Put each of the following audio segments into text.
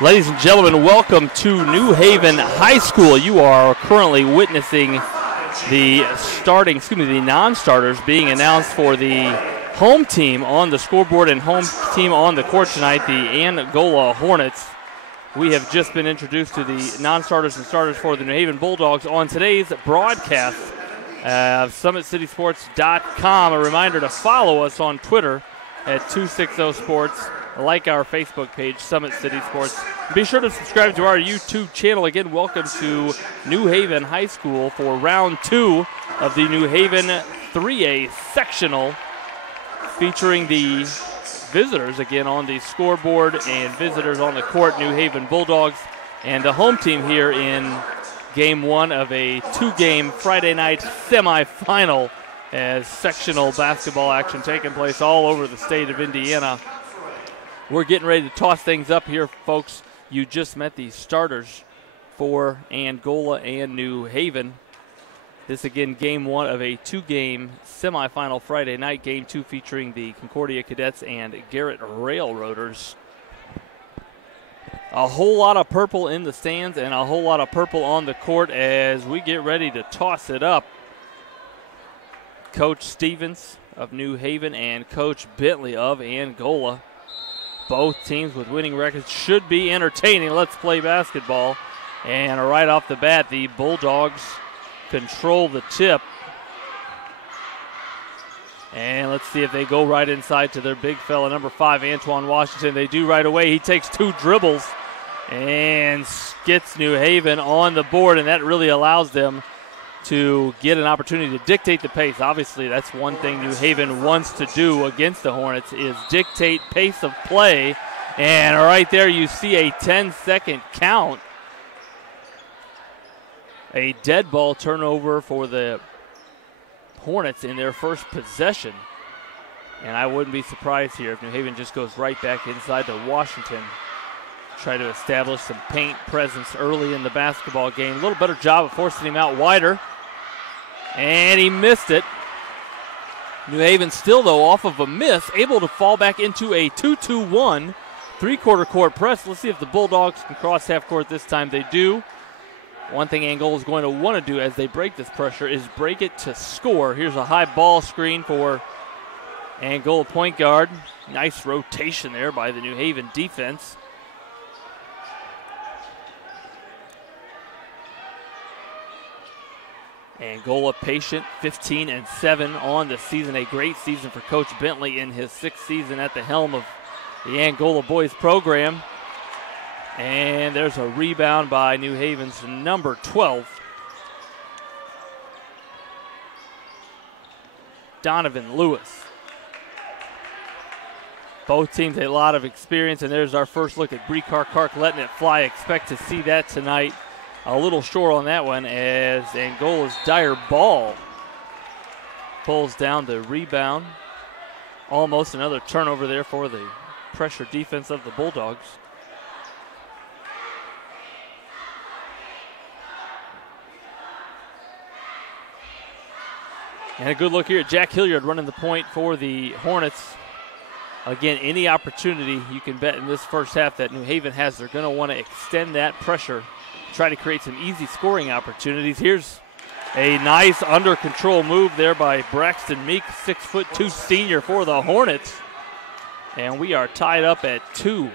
Ladies and gentlemen, welcome to New Haven High School. You are currently witnessing the non-starters being announced for the home team on the scoreboard and home team on the court tonight, the Angola Hornets. We have just been introduced to the non-starters and starters for the New Haven Bulldogs on today's broadcast of SummitCitySports.com. A reminder to follow us on Twitter at 260sports. Like our Facebook page, Summit City Sports. Be sure to subscribe to our YouTube channel. Again, welcome to New Haven High School for round 2 of the New Haven 3A sectional, featuring the visitors again on the scoreboard and visitors on the court, New Haven Bulldogs, and the home team here in game 1 of a 2-game Friday night semifinal, as sectional basketball action taking place all over the state of Indiana. We're getting ready to toss things up here, folks. You just met the starters for Angola and New Haven. This, again, game 1 of a 2-game semifinal Friday night. Game 2 featuring the Concordia Cadets and Garrett Railroaders. A whole lot of purple in the stands and a whole lot of purple on the court as we get ready to toss it up. Coach Stevens of New Haven and Coach Bentley of Angola. Both teams with winning records, should be entertaining. Let's play basketball. And right off the bat, the Bulldogs control the tip. And let's see if they go right inside to their big fella, number 5, Antoine Washington. They do right away. He takes 2 dribbles and gets New Haven on the board, and that really allows them to get an opportunity to dictate the pace. Obviously, that's one thing New Haven wants to do against the Hornets, is dictate pace of play. And right there you see a 10-second count. A dead ball turnover for the Hornets in their first possession. And I wouldn't be surprised here if New Haven just goes right back inside to Washington. Try to establish some paint presence early in the basketball game. A little better job of forcing him out wider. And he missed it. New Haven still, though, off of a miss, able to fall back into a 2-2-1 three-quarter court press. Let's see if the Bulldogs can cross half court this time. They do. One thing Angola is going to want to do as they break this pressure is break it to score. Here's a high ball screen for Angola point guard. Nice rotation there by the New Haven defense. Angola patient, 15-7 on the season. A great season for Coach Bentley in his 6th season at the helm of the Angola boys program. And there's a rebound by New Haven's number 12, Donovan Lewis. Both teams a lot of experience, and there's our first look at Brekar Kark letting it fly. Expect to see that tonight. A little short on that one as Angola's Dyer Ball pulls down the rebound. Almost another turnover there for the pressure defense of the Bulldogs. And a good look here at Jack Hilliard running the point for the Hornets. Again, any opportunity you can bet in this first half that New Haven has, they're going to want to extend that pressure, try to create some easy scoring opportunities. Here's a nice under control move there by Braxton Meek, 6'2" senior for the Hornets. And we are tied up at 2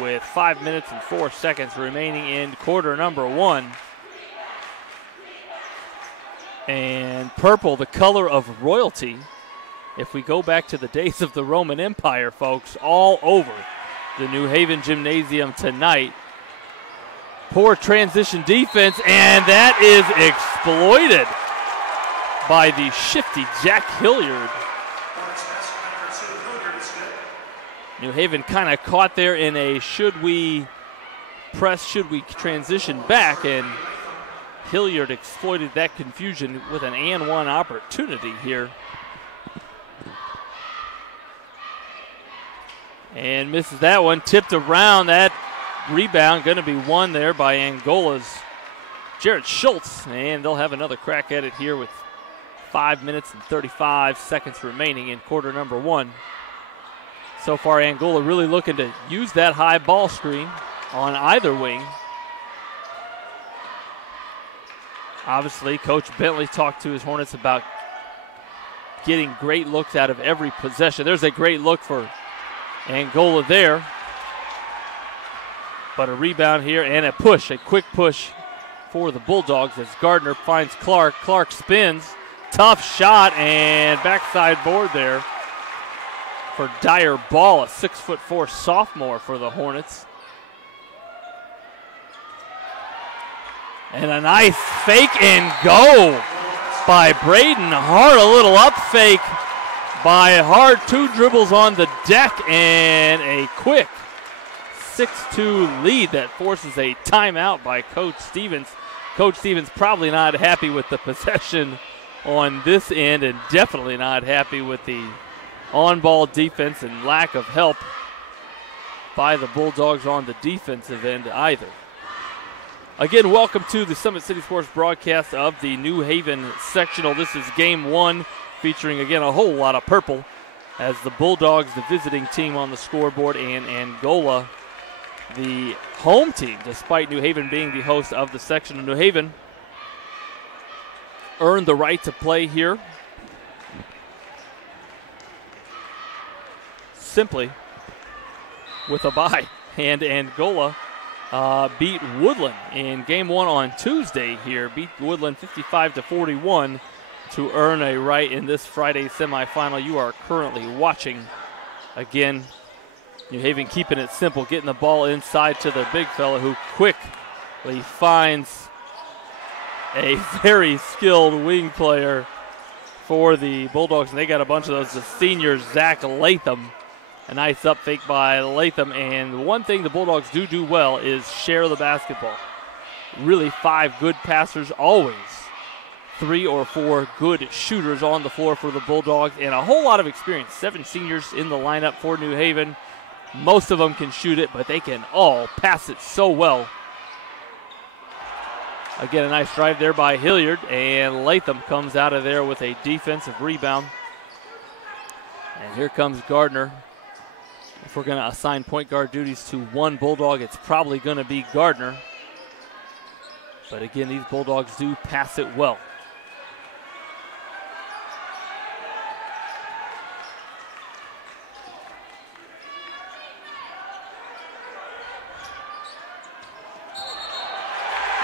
with 5 minutes and 4 seconds remaining in quarter number 1. And purple, the color of royalty. If we go back to the days of the Roman Empire, folks, all over the New Haven Gymnasium tonight. Poor transition defense, and that is exploited by the shifty Jack Hilliard. New Haven kind of caught there in a should we press, should we transition back, and Hilliard exploited that confusion with an and one opportunity here. And misses that one, tipped around. That rebound going to be won there by Angola's Jared Schultz, and they'll have another crack at it here with 5 minutes and 35 seconds remaining in quarter number 1. So far, Angola really looking to use that high ball screen, on either wing. Obviously, Coach Bentley talked to his Hornets about getting great looks out of every possession. There's a great look for Angola there. But a rebound here and a push, a quick push for the Bulldogs as Gardner finds Clark. Clark spins, tough shot, and backside board there for Dyer Ball, a 6'4" sophomore for the Hornets. And a nice fake and go by Braden Hart. A little up fake by Hart. 2 dribbles on the deck and a quick 6-2 lead that forces a timeout by Coach Stevens. Coach Stevens probably not happy with the possession on this end and definitely not happy with the on-ball defense and lack of help by the Bulldogs on the defensive end either. Again, welcome to the Summit City Sports broadcast of the New Haven Sectional. This is game 1 featuring, again, a whole lot of purple as the Bulldogs, the visiting team on the scoreboard, and Angola, the home team, despite New Haven being the host of the Sectional. New Haven earned the right to play here simply with a bye, and Angola beat Woodland in game 1 on Tuesday here. Beat Woodland 55-41 to earn a right in this Friday semifinal you are currently watching. Again, New Haven keeping it simple, getting the ball inside to the big fella who quickly finds a very skilled wing player for the Bulldogs, and they got a bunch of those. The senior Zach Latham. A nice up fake by Latham, and one thing the Bulldogs do well is share the basketball. Really 5 good passers, always 3 or 4 good shooters on the floor for the Bulldogs, and a whole lot of experience. 7 seniors in the lineup for New Haven. Most of them can shoot it, but they can all pass it so well. Again, a nice drive there by Hilliard, and Latham comes out of there with a defensive rebound. And here comes Gardner. If we're going to assign point guard duties to one Bulldog, it's probably going to be Gardner. But again, these Bulldogs do pass it well.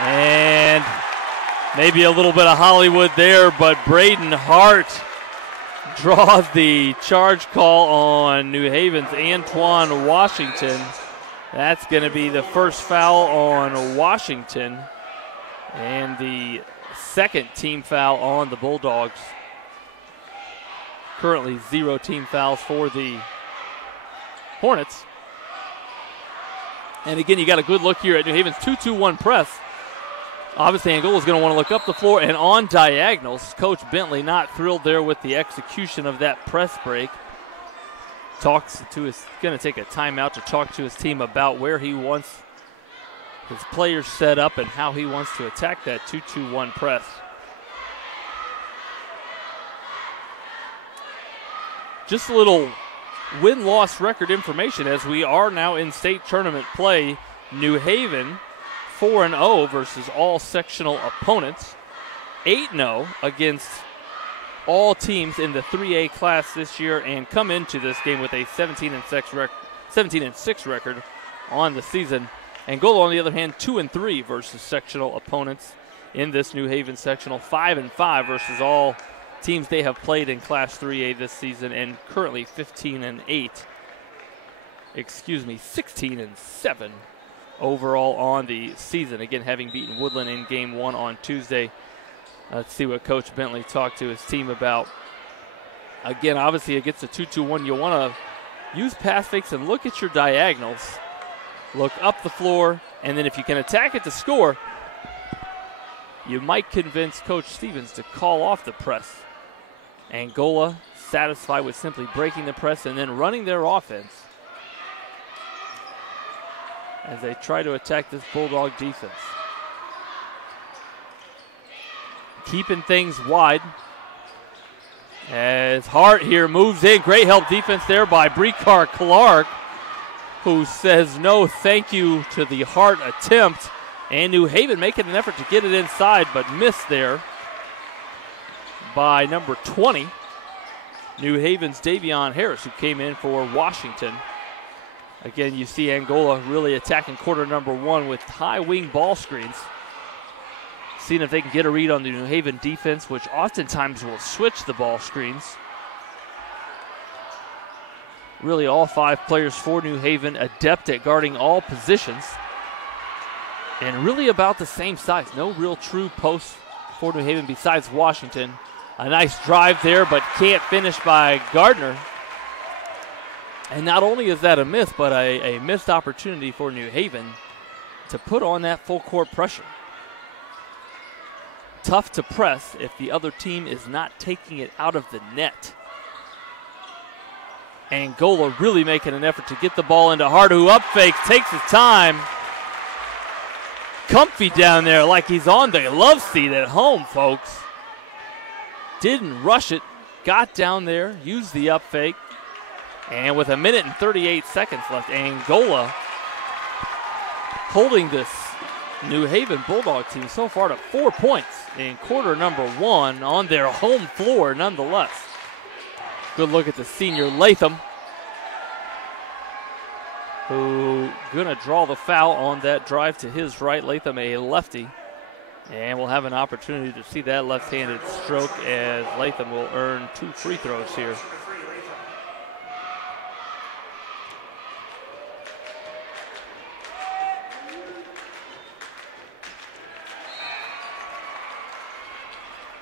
And maybe a little bit of Hollywood there, but Braden Hart draws the charge call on New Haven's Antoine Washington. That's going to be the first foul on Washington and the second team foul on the Bulldogs. Currently 0 team fouls for the Hornets. And again, you got a good look here at New Haven's 2-2-1 press. Obviously, Angola's going to want to look up the floor and on diagonals. Coach Bentley not thrilled there with the execution of that press break. Going to take a timeout to talk to his team about where he wants his players set up and how he wants to attack that 2-2-1 press. Just a little win-loss record information as we are now in state tournament play. New Haven 4-0 versus all sectional opponents, 8-0 against all teams in the 3A class this year, and come into this game with a 17-6 record on the season. Angola, on the other hand, 2-3 versus sectional opponents in this New Haven sectional, 5-5 versus all teams they have played in Class 3A this season, and currently 16-7 overall on the season. Again, having beaten Woodland in game 1 on Tuesday. Let's see what Coach Bentley talked to his team about. Again, obviously against a 2-2-1, you'll want to use pass fakes and look at your diagonals. Look up the floor, and then if you can attack it to score, you might convince Coach Stevens to call off the press. Angola satisfied with simply breaking the press and then running their offense as they try to attack this Bulldog defense. Keeping things wide as Hart here moves in. Great help defense there by Brekar Clark. who says no thank you to the Hart attempt. And New Haven making an effort to get it inside, but missed there by number 20. New Haven's Davion Harris, who came in for Washington. Again, you see Angola really attacking quarter number 1 with high wing ball screens. Seeing if they can get a read on the New Haven defense, which oftentimes will switch the ball screens. Really all 5 players for New Haven adept at guarding all positions. And really about the same size. No real true posts for New Haven besides Washington. A nice drive there, but can't finish by Gardner. And not only is that a miss, but a missed opportunity for New Haven to put on that full court pressure. Tough to press if the other team is not taking it out of the net. Angola really making an effort to get the ball into Hart, who up fakes, takes his time. Comfy down there like he's on the love seat at home, folks. Didn't rush it, got down there, used the up fake. And with 1 minute and 38 seconds left, Angola holding this New Haven Bulldog team so far to 4 points in quarter number 1 on their home floor nonetheless. Good look at the senior Latham, who gonna draw the foul on that drive to his right. Latham, a lefty, and we'll have an opportunity to see that left-handed stroke as Latham will earn 2 free throws here.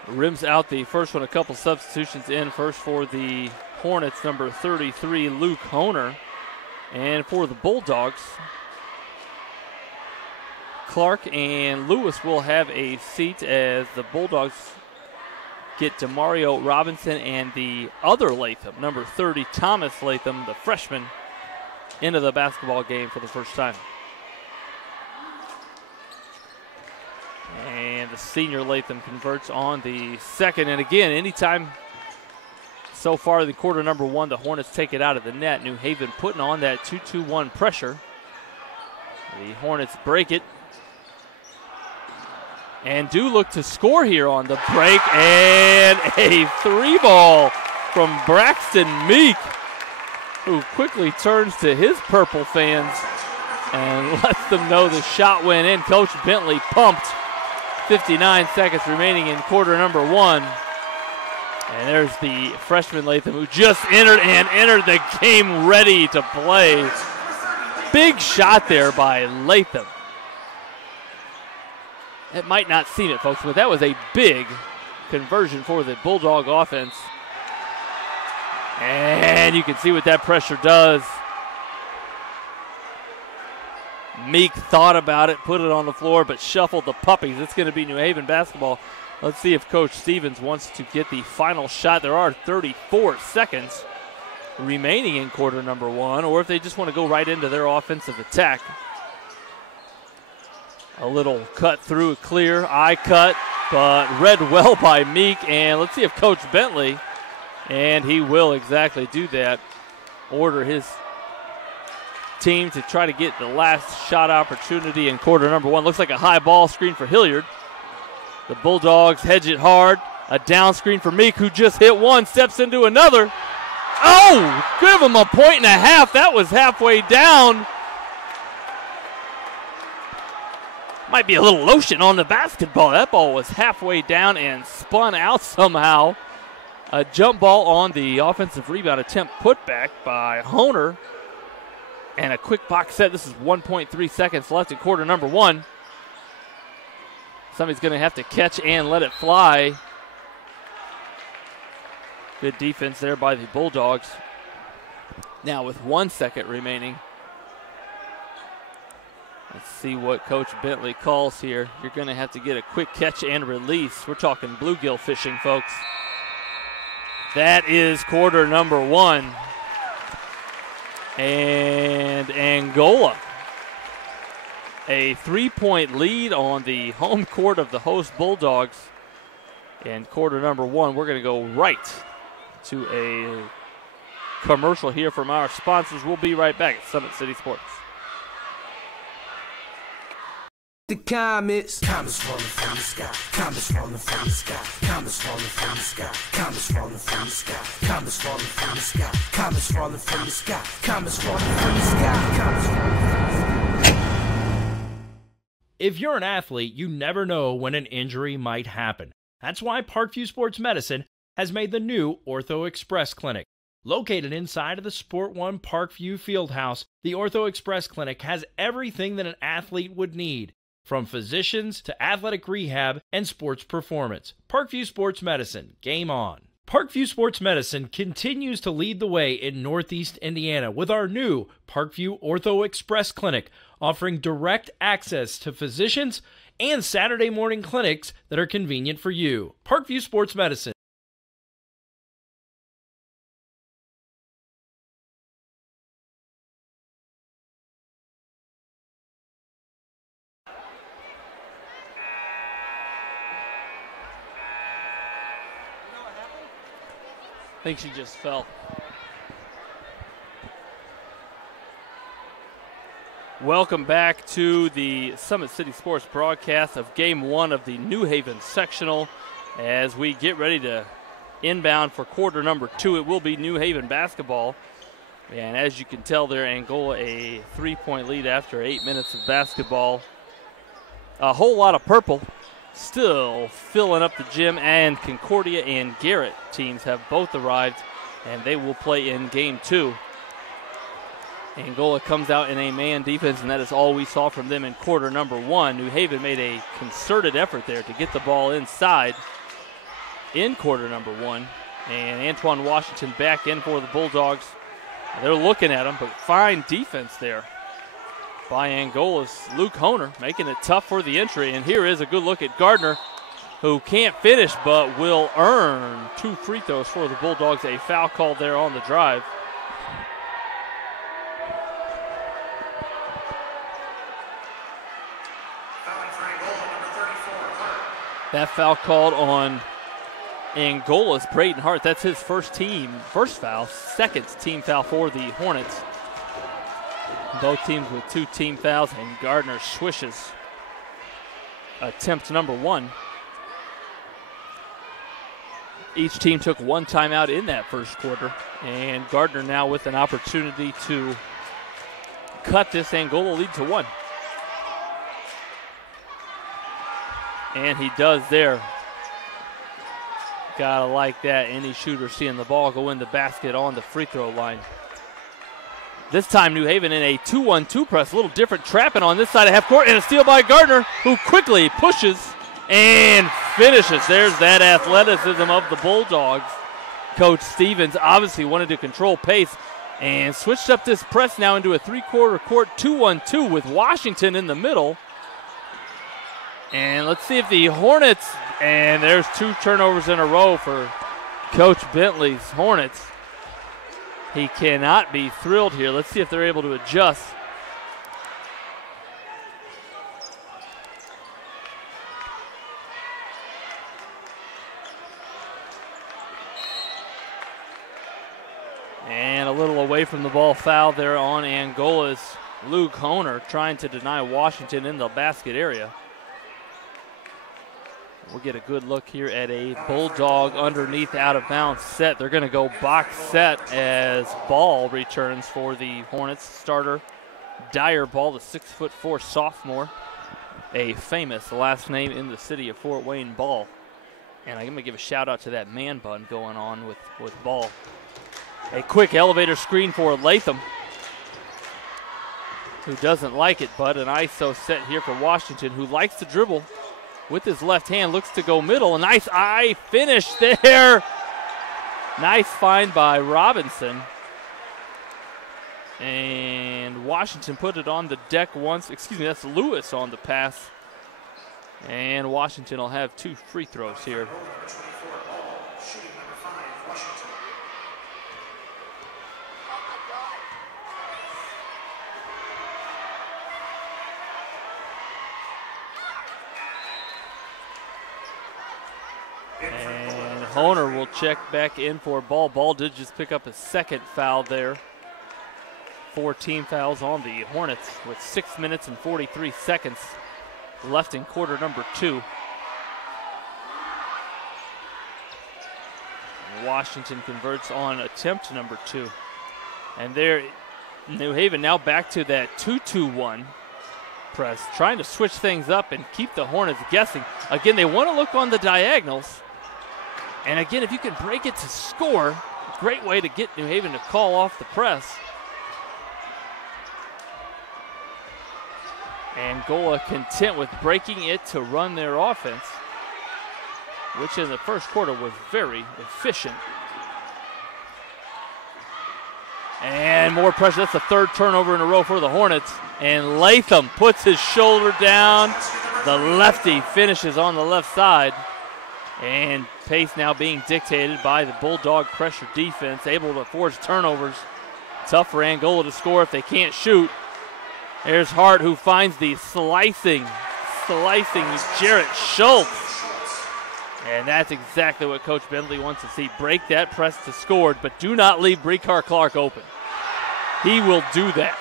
Rims out the first one, a couple substitutions in. First for the Hornets, number 33, Luke Honer. And for the Bulldogs, Clark and Lewis will have a seat as the Bulldogs get Demario Robinson and the other Latham, number 30, Thomas Latham, the freshman, into the basketball game for the first time. And the senior Latham converts on the second. And again, anytime so far in the quarter number 1, the Hornets take it out of the net. New Haven putting on that 2-2-1 pressure. The Hornets break it and do look to score here on the break. And a 3-ball from Braxton Meek, who quickly turns to his purple fans and lets them know the shot went in. Coach Bentley pumped. 59 seconds remaining in quarter number 1. And there's the freshman Latham, who just entered the game ready to play. Big shot there by Latham. It might not seem it, folks, but that was a big conversion for the Bulldog offense. And you can see what that pressure does. Meek thought about it, put it on the floor, but shuffled the puppies. It's going to be New Haven basketball. Let's see if Coach Stevens wants to get the final shot. There are 34 seconds remaining in quarter number 1, or if they just want to go right into their offensive attack. A little cut through, clear, eye cut, but read well by Meek. And let's see if Coach Bentley, and he will exactly do that, order his team to try to get the last shot opportunity in quarter number 1. Looks like a high ball screen for Hilliard. The Bulldogs hedge it hard. A down screen for Meek, who just hit one, steps into another. Oh, give him a point and a half. That was halfway down. Might be a little lotion on the basketball. That ball was halfway down and spun out somehow. A jump ball on the offensive rebound attempt put back by Honer. And a quick box set. This is 1.3 seconds left in quarter number 1. Somebody's going to have to catch and let it fly. Good defense there by the Bulldogs. Now with 1 second remaining. Let's see what Coach Bentley calls here. You're going to have to get a quick catch and release. We're talking bluegill fishing, folks. That is quarter number 1. And Angola, a 3-point lead on the home court of the host Bulldogs. And quarter number 1, we're going to go right to a commercial here from our sponsors. We'll be right back at Summit City Sports. The comets falling from the sky, comets falling from the sky, comets falling from the sky, comets falling from the sky, comets falling from the sky, comets falling from the sky, comets falling from the sky, comets falling from the sky. If you're an athlete, you never know when an injury might happen. That's why Parkview Sports Medicine has made the new Ortho Express Clinic. Located inside of the Sport One Parkview Fieldhouse, the Ortho Express Clinic has everything that an athlete would need, from physicians to athletic rehab and sports performance. Parkview Sports Medicine, game on. Parkview Sports Medicine continues to lead the way in Northeast Indiana with our new Parkview Ortho Express Clinic, offering direct access to physicians and Saturday morning clinics that are convenient for you. Parkview Sports Medicine. I think she just fell. Welcome back to the Summit City Sports broadcast of Game 1 of the New Haven Sectional. As we get ready to inbound for quarter number 2, it will be New Haven basketball. And as you can tell there, Angola a 3-point lead after 8 minutes of basketball. A whole lot of purple still filling up the gym, and Concordia and Garrett teams have both arrived, and they will play in Game 2. Angola comes out in a man defense, and that is all we saw from them in quarter number 1. New Haven made a concerted effort there to get the ball inside in quarter number 1, and Antoine Washington back in for the Bulldogs. They're looking at him, but fine defense there by Angola's Luke Honer, making it tough for the entry. And here is a good look at Gardner, who can't finish but will earn 2 free throws for the Bulldogs. A foul called there on the drive. That foul called on Angola's Braden Hart. That's his first foul, second team foul for the Hornets. Both teams with 2 team fouls, and Gardner swishes attempt number 1. Each team took 1 timeout in that first quarter, and Gardner now with an opportunity to cut this Angola lead to 1. And he does there. Gotta like that. Any shooter seeing the ball go in the basket on the free throw line. This time New Haven in a 2-1-2 press, a little different, trapping on this side of half court, and a steal by Gardner, who quickly pushes and finishes. There's that athleticism of the Bulldogs. Coach Stevens obviously wanted to control pace and switched up this press now into a 3-quarter court 2-1-2 with Washington in the middle. And let's see if the Hornets, and there's 2 turnovers in a row for Coach Bentley's Hornets. He cannot be thrilled here. Let's see if they're able to adjust. And a little away from the ball foul there on Angola's Luke Honer, trying to deny Washington in the basket area. We'll get a good look here at a Bulldog underneath out-of-bounds set. They're going to go box set as Ball returns for the Hornets starter. Dyer Ball, the 6'4" sophomore, a famous last name in the city of Fort Wayne, Ball. And I'm going to give a shout-out to that man bun going on with Ball. A quick elevator screen for Latham, who doesn't like it, but an ISO set here for Washington, who likes to dribble with his left hand, looks to go middle. A nice eye finish there. Nice find by Robinson. And Washington put it on the deck once. Excuse me, that's Lewis on the pass. And Washington will have 2 free throws here. Honer will check back in for ball. Ball did just pick up his second foul there. 4 team fouls on the Hornets with 6 minutes and 43 seconds left in quarter number 2. Washington converts on attempt number 2. And there, New Haven now back to that 2-2-1 press, trying to switch things up and keep the Hornets guessing. Again, they want to look on the diagonals. And again, if you can break it to score, great way to get New Haven to call off the press. Angola content with breaking it to run their offense, which in the first quarter was very efficient. And more pressure. That's the third turnover in a row for the Hornets. And Latham puts his shoulder down. The lefty finishes on the left side. And pace now being dictated by the Bulldog pressure defense, able to force turnovers. Tough for Angola to score if they can't shoot. There's Hart, who finds the slicing Jarrett Schultz. And that's exactly what Coach Bentley wants to see. Break that press to score, but do not leave Brecar Clark open. He will do that.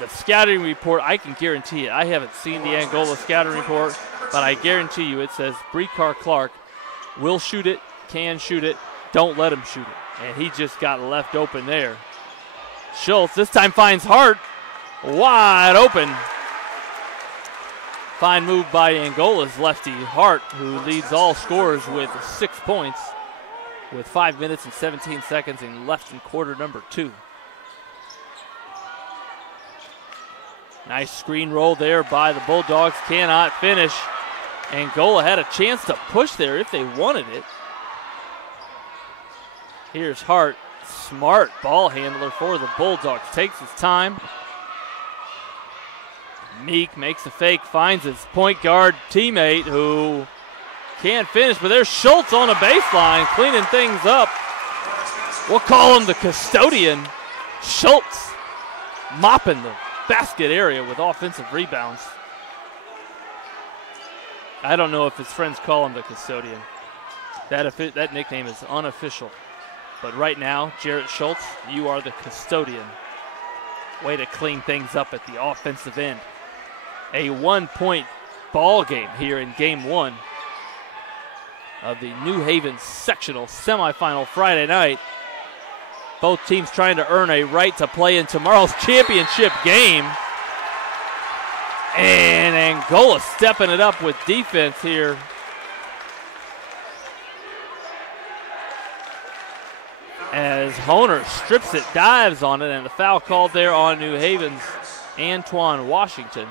The scouting report, I can guarantee it. I haven't seen the Angola scouting report, but I guarantee you it says Brecar Clark will shoot it, can shoot it, don't let him shoot it. And he just got left open there. Schultz this time finds Hart. Wide open. Fine move by Angola's lefty, Hart, who leads all scorers with 6 points with 5 minutes and 17 seconds left in quarter number 2. Nice screen roll there by the Bulldogs. Cannot finish. Angola had a chance to push there if they wanted it. Here's Hart. Smart ball handler for the Bulldogs. Takes his time. Meek makes a fake, finds his point guard teammate who can't finish, but there's Schultz on a baseline cleaning things up. We'll call him the custodian. Schultz mopping the basket area with offensive rebounds. I don't know if his friends call him the custodian. That nickname is unofficial. But right now, Jarrett Schultz, you are the custodian. Way to clean things up at the offensive end. A 1-point ball game here in game 1 of the New Haven Sectional semifinal Friday night. Both teams trying to earn a right to play in tomorrow's championship game. And Angola stepping it up with defense here. As Honer strips it, dives on it, and the foul called there on New Haven's Antoine Washington.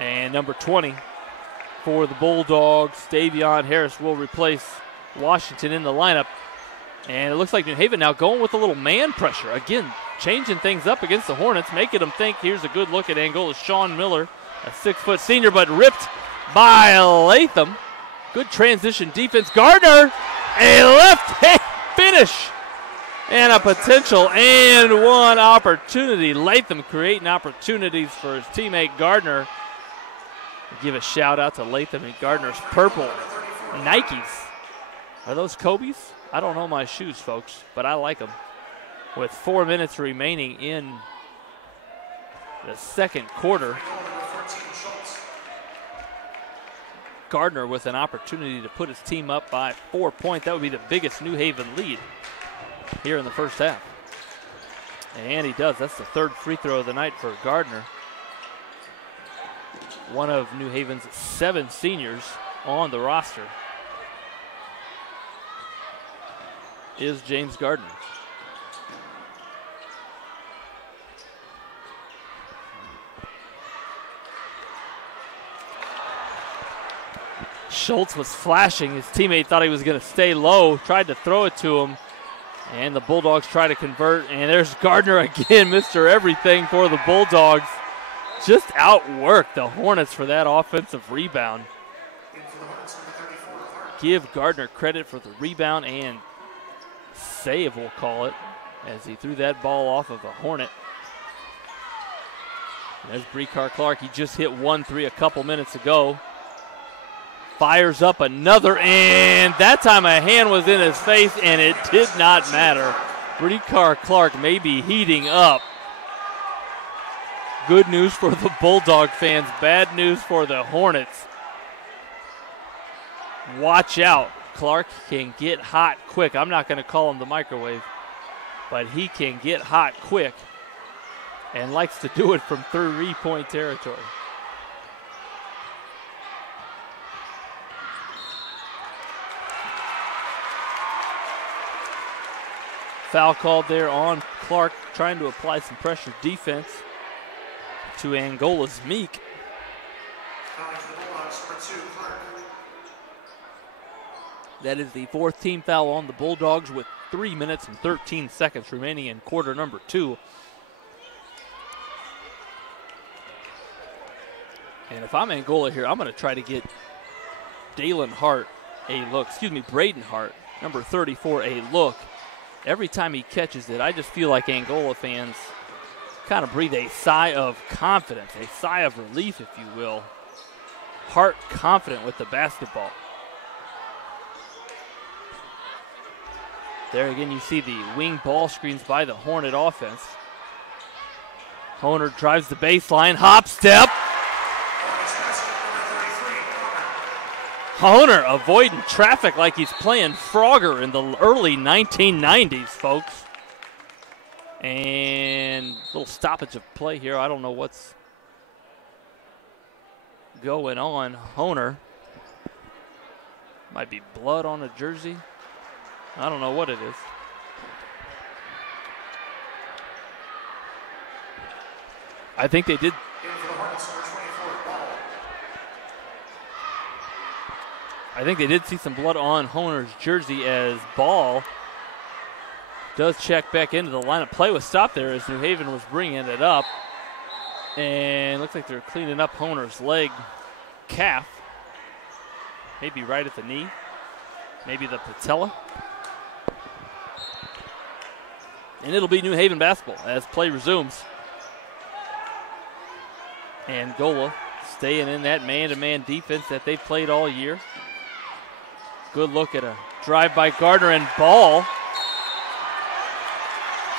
And number 20 for the Bulldogs, Davion Harris, will replace Washington in the lineup. And it looks like New Haven now going with a little man pressure. Again, changing things up against the Hornets, making them think here's a good look at Angola's Sean Miller, a 6-foot senior, but ripped by Latham. Good transition defense. Gardner, a left-hand finish. And a potential and one opportunity. Latham creating opportunities for his teammate Gardner. Give a shout out to Latham and Gardner's purple Nikes. Are those Kobe's? I don't know my shoes, folks, but I like them. With 4 minutes remaining in the second quarter, Gardner with an opportunity to put his team up by 4 points. That would be the biggest New Haven lead here in the first half. And he does. That's the third free throw of the night for Gardner. One of New Haven's 7 seniors on the roster is James Gardner. Schultz was flashing. His teammate thought he was going to stay low, tried to throw it to him, and the Bulldogs try to convert. And there's Gardner again, Mr. Everything for the Bulldogs. Just outworked the Hornets for that offensive rebound. Give Gardner credit for the rebound and save, we'll call it, as he threw that ball off of a Hornet. There's Brecar Clark. He just hit 1-3 a couple minutes ago. Fires up another, and that time a hand was in his face, and it did not matter. Brecar Clark may be heating up. Good news for the Bulldog fans, bad news for the Hornets. Watch out. Clark can get hot quick. I'm not going to call him the microwave, but he can get hot quick and likes to do it from 3-point territory. Foul called there on Clark, trying to apply some pressure defense to Angola's Meek. That is the 4th team foul on the Bulldogs with 3 minutes and 13 seconds remaining in quarter number 2. And if I'm Angola here, I'm going to try to get Braden Hart, number 34, a look. Every time he catches it, I just feel like Angola fans kind of breathe a sigh of confidence, a sigh of relief, if you will. Hart confident with the basketball. There again, you see the wing ball screens by the Hornet offense. Honer drives the baseline, hop step. Honer avoiding traffic like he's playing Frogger in the early 1990s, folks. And a little stoppage of play here. I don't know what's going on. Honer. Might be blood on a jersey. I don't know what it is. I think they did. I think they did see some blood on Honer's jersey as Ball does check back into the lineup. Play was stopped there as New Haven was bringing it up. And looks like they're cleaning up Honer's leg, calf. Maybe right at the knee. Maybe the patella. And it'll be New Haven basketball as play resumes. Angola staying in that man-to-man defense that they've played all year. Good look at a drive by Gardner, and Ball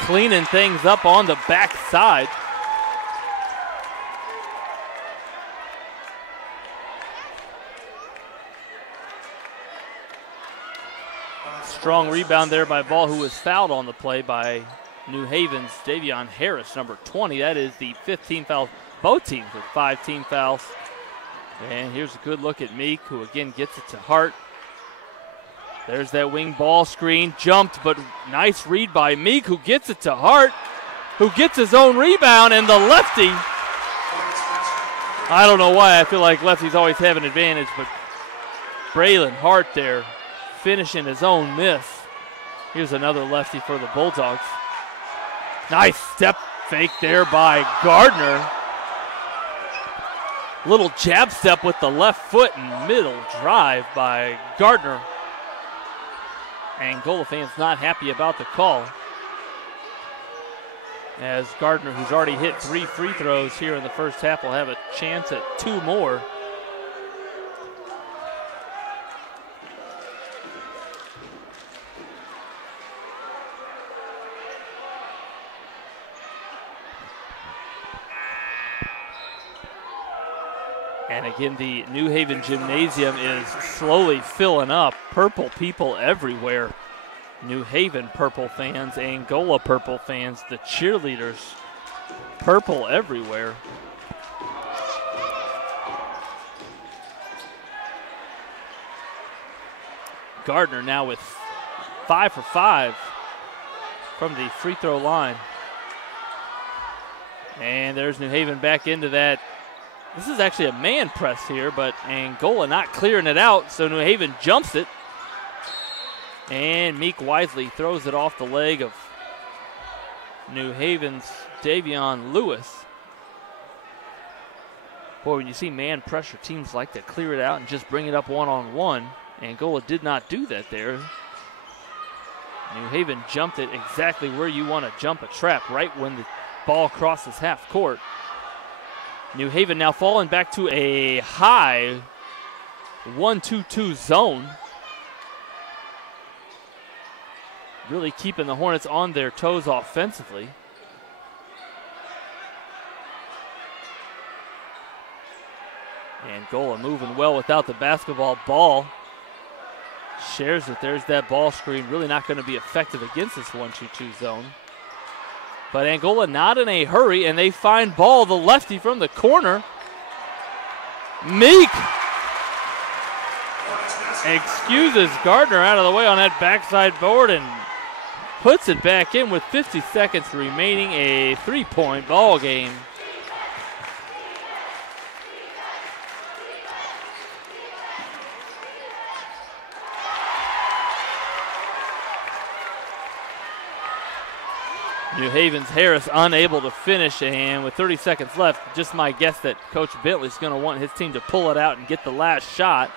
cleaning things up on the backside. Strong rebound there by Ball, who was fouled on the play by New Haven's Davion Harris, number 20. That is the 15th foul. Both teams with 5 team fouls. And here's a good look at Meek, who again gets it to Hart. There's that wing ball screen, jumped, but nice read by Meek, who gets it to Hart, who gets his own rebound, and the lefty. I don't know why I feel like lefties always have an advantage, but Braylon Hart there finishing his own miss. Here's another lefty for the Bulldogs. Nice step fake there by Gardner. Little jab step with the left foot and middle drive by Gardner. Angola fans not happy about the call, as Gardner, who's already hit 3 free throws here in the first half, will have a chance at 2 more. And again, the New Haven Gymnasium is slowly filling up. Purple people everywhere. New Haven Purple fans, Angola Purple fans, the cheerleaders, purple everywhere. Gardner now with 5 for 5 from the free throw line. And there's New Haven back into that. This is actually a man press here, but Angola not clearing it out, so New Haven jumps it. And Meek wisely throws it off the leg of New Haven's Davion Lewis. Boy, when you see man pressure, teams like to clear it out and just bring it up one-on-one. Angola did not do that there. New Haven jumped it exactly where you want to jump a trap, right when the ball crosses half court. New Haven now falling back to a high 1-2-2 zone. Really keeping the Hornets on their toes offensively. Angola moving well without the basketball. Ball shares it. There's that ball screen. Really not going to be effective against this 1-2-2 zone. But Angola not in a hurry, and they find Ball, the lefty from the corner. Meek excuses Gardner out of the way on that backside board and puts it back in with 50 seconds remaining. A three-point ball game. New Haven's Harris unable to finish, and with 30 seconds left, just my guess that Coach Bentley's going to want his team to pull it out and get the last shot.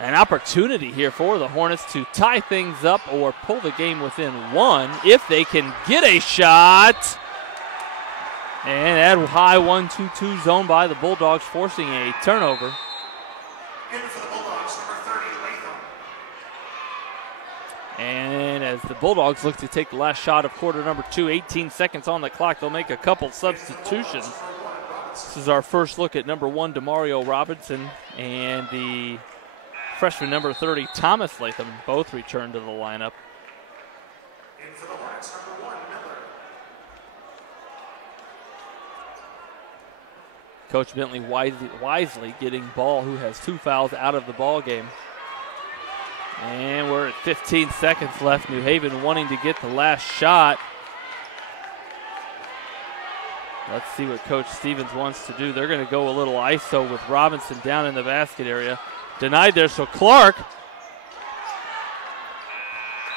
An opportunity here for the Hornets to tie things up or pull the game within one if they can get a shot. And that high 1-2-2 zone by the Bulldogs, forcing a turnover. And as the Bulldogs look to take the last shot of quarter number 2, 18 seconds on the clock, they'll make a couple substitutions. This is our first look at number 1, Demario Robinson, and the freshman number 30, Thomas Latham, both return to the lineup. Coach Bentley wisely getting Ball, who has 2 fouls, out of the ball game. And we're at 15 seconds left. New Haven wanting to get the last shot. Let's see what Coach Stevens wants to do. They're going to go a little ISO with Robinson down in the basket area. Denied there, so Clark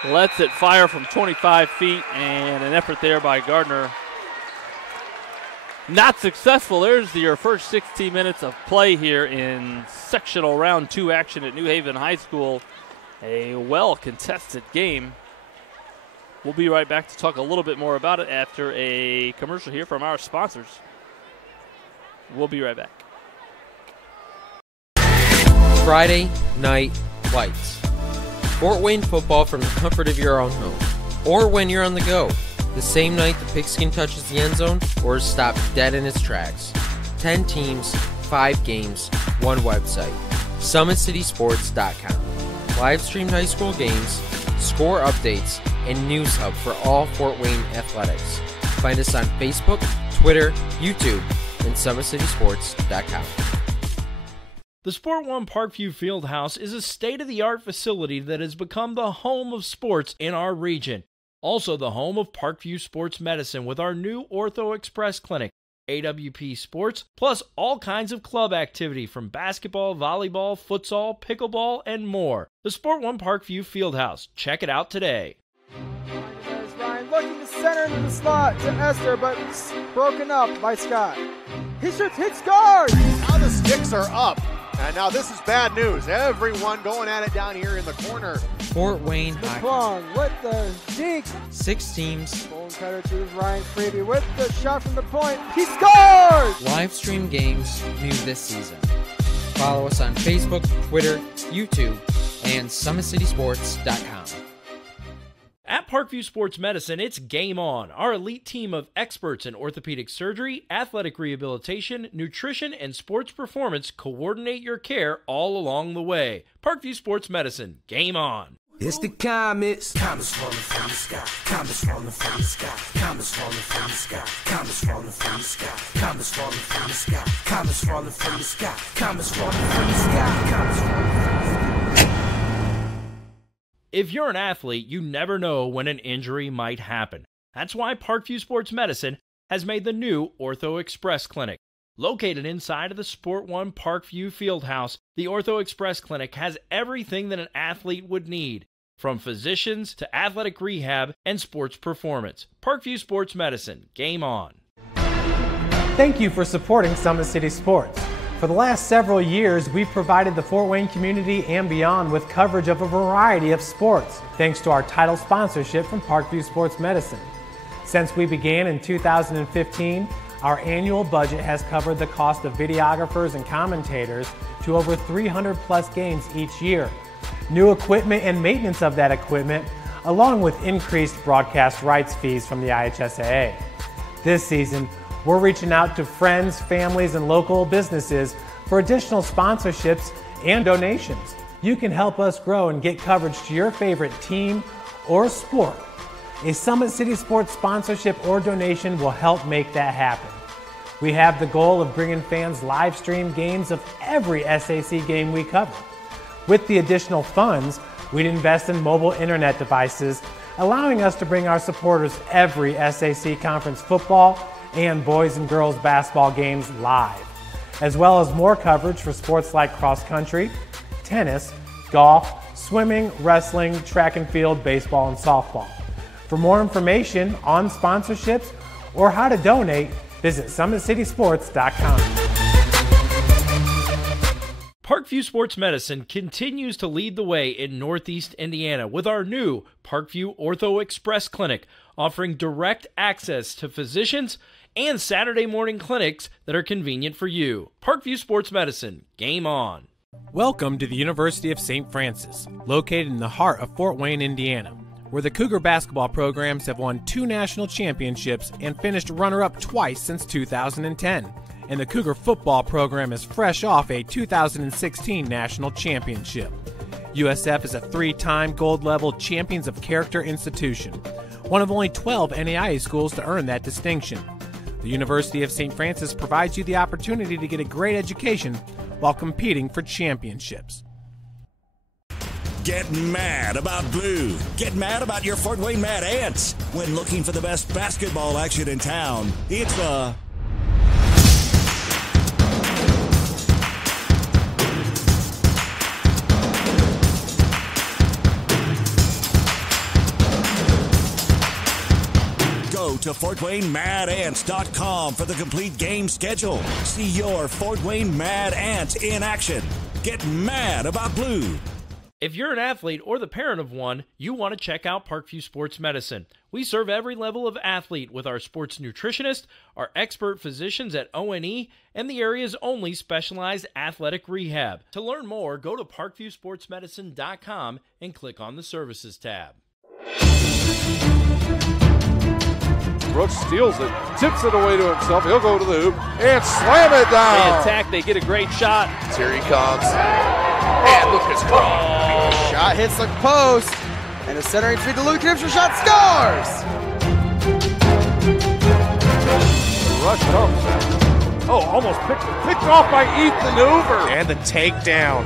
lets it fire from 25 feet, and an effort there by Gardner. Not successful. There's your first 16 minutes of play here in sectional round 2 action at New Haven High School. A well-contested game. We'll be right back to talk a little bit more about it after a commercial here from our sponsors. We'll be right back. Friday Night Lights. Fort Wayne football from the comfort of your own home. Or when you're on the go. The same night the pigskin touches the end zone or is stopped dead in its tracks. 10 teams, 5 games, 1 website. SummitCitySports.com. Live streamed high school games, score updates, and news hub for all Fort Wayne athletics. Find us on Facebook, Twitter, YouTube, and SummitCitySports.com. The Sport One Parkview Fieldhouse is a state-of-the-art facility that has become the home of sports in our region. Also the home of Parkview Sports Medicine with our new Ortho Express Clinic, AWP Sports, plus all kinds of club activity from basketball, volleyball, futsal, pickleball, and more. The Sport One Parkview Fieldhouse. Check it out today. There's Ryan looking to center into the slot to Esther, but broken up by Scott. He shoots, hits guard! Now the sticks are up. And now this is bad news. Everyone going at it down here in the corner. Fort Wayne Hockey. Plong with the deke. 6 teams. Bone cutter to Ryan Freeby with the shot from the point. He scores! Live stream games new this season. Follow us on Facebook, Twitter, YouTube, and SummitCitySports.com. At Parkview Sports Medicine, it's game on. Our elite team of experts in orthopedic surgery, athletic rehabilitation, nutrition, and sports performance coordinate your care all along the way. Parkview Sports Medicine, game on. It's the comets. Comets falling from the sky. Comets falling from the sky. Comets falling from the sky. Comets falling from the sky. Comets falling from the sky. Comets falling from the sky. Comets falling from the sky. Comets falling from the sky. If you're an athlete, you never know when an injury might happen. That's why Parkview Sports Medicine has made the new Ortho Express Clinic. Located inside of the Sport One Parkview Fieldhouse, the Ortho Express Clinic has everything that an athlete would need, from physicians to athletic rehab and sports performance. Parkview Sports Medicine, game on. Thank you for supporting Summit City Sports. For the last several years, we've provided the Fort Wayne community and beyond with coverage of a variety of sports, thanks to our title sponsorship from Parkview Sports Medicine. Since we began in 2015, Our annual budget has covered the cost of videographers and commentators to over 300 plus games each year. New equipment and maintenance of that equipment, along with increased broadcast rights fees from the IHSAA. This season, we're reaching out to friends, families, and local businesses for additional sponsorships and donations. You can help us grow and get coverage to your favorite team or sport. A Summit City Sports sponsorship or donation will help make that happen. We have the goal of bringing fans live stream games of every SAC game we cover. With the additional funds, we'd invest in mobile internet devices, allowing us to bring our supporters every SAC conference football and boys and girls basketball games live, as well as more coverage for sports like cross country, tennis, golf, swimming, wrestling, track and field, baseball, and softball. For more information on sponsorships or how to donate, visit SummitCitySports.com. Parkview Sports Medicine continues to lead the way in Northeast Indiana with our new Parkview Ortho Express Clinic, offering direct access to physicians and Saturday morning clinics that are convenient for you. Parkview Sports Medicine, game on. Welcome to the University of St. Francis, located in the heart of Fort Wayne, Indiana, where the Cougar basketball programs have won 2 national championships and finished runner-up twice since 2010. And the Cougar football program is fresh off a 2016 national championship. USF is a 3-time gold-level Champions of Character institution, one of only 12 NAIA schools to earn that distinction. The University of St. Francis provides you the opportunity to get a great education while competing for championships. Get mad about blue. Get mad about your Fort Wayne Mad Ants. When looking for the best basketball action in town, it's Go to FortWayneMadAnts.com for the complete game schedule. See your Fort Wayne Mad Ants in action. Get mad about blue. If you're an athlete or the parent of one, you want to check out Parkview Sports Medicine. We serve every level of athlete with our sports nutritionist, our expert physicians at O&E, and the area's only specialized athletic rehab. To learn more, go to parkviewsportsmedicine.com and click on the Services tab. Brooks steals it, tips it away to himself. He'll go to the hoop and slam it down. They attack, they get a great shot. Here he comes. And Lucas Craw. Shot hits the post, and the centering feed to Luke Gibson. Shot scores! The rush comes. Oh, almost picked off by Ethan Hoover. And the takedown.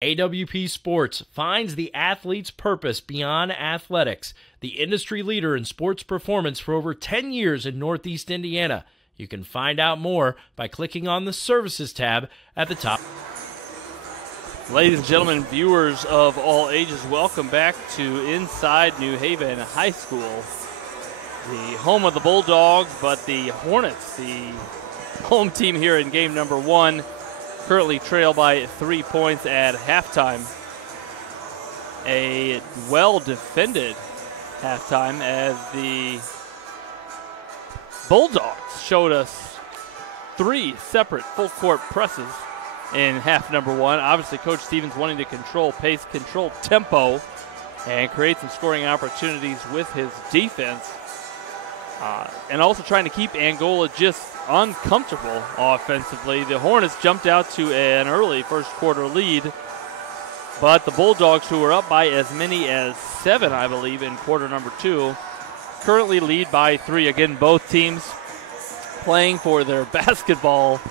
AWP Sports finds the athlete's purpose beyond athletics, the industry leader in sports performance for over 10 years in Northeast Indiana. You can find out more by clicking on the Services tab at the top. Ladies and gentlemen, viewers of all ages, welcome back to Inside New Haven High School, the home of the Bulldogs, but the Hornets, the home team here in game number 1, currently trail by 3 points at halftime. A well-defended halftime as the Bulldogs showed us 3 separate full-court presses in half number 1. Obviously, Coach Stevens wanting to control pace, control tempo, and create some scoring opportunities with his defense. And also trying to keep Angola just uncomfortable offensively. The Hornets jumped out to an early first quarter lead, but the Bulldogs, who were up by as many as 7, I believe, in quarter number 2, currently lead by 3. Again, both teams playing for their basketball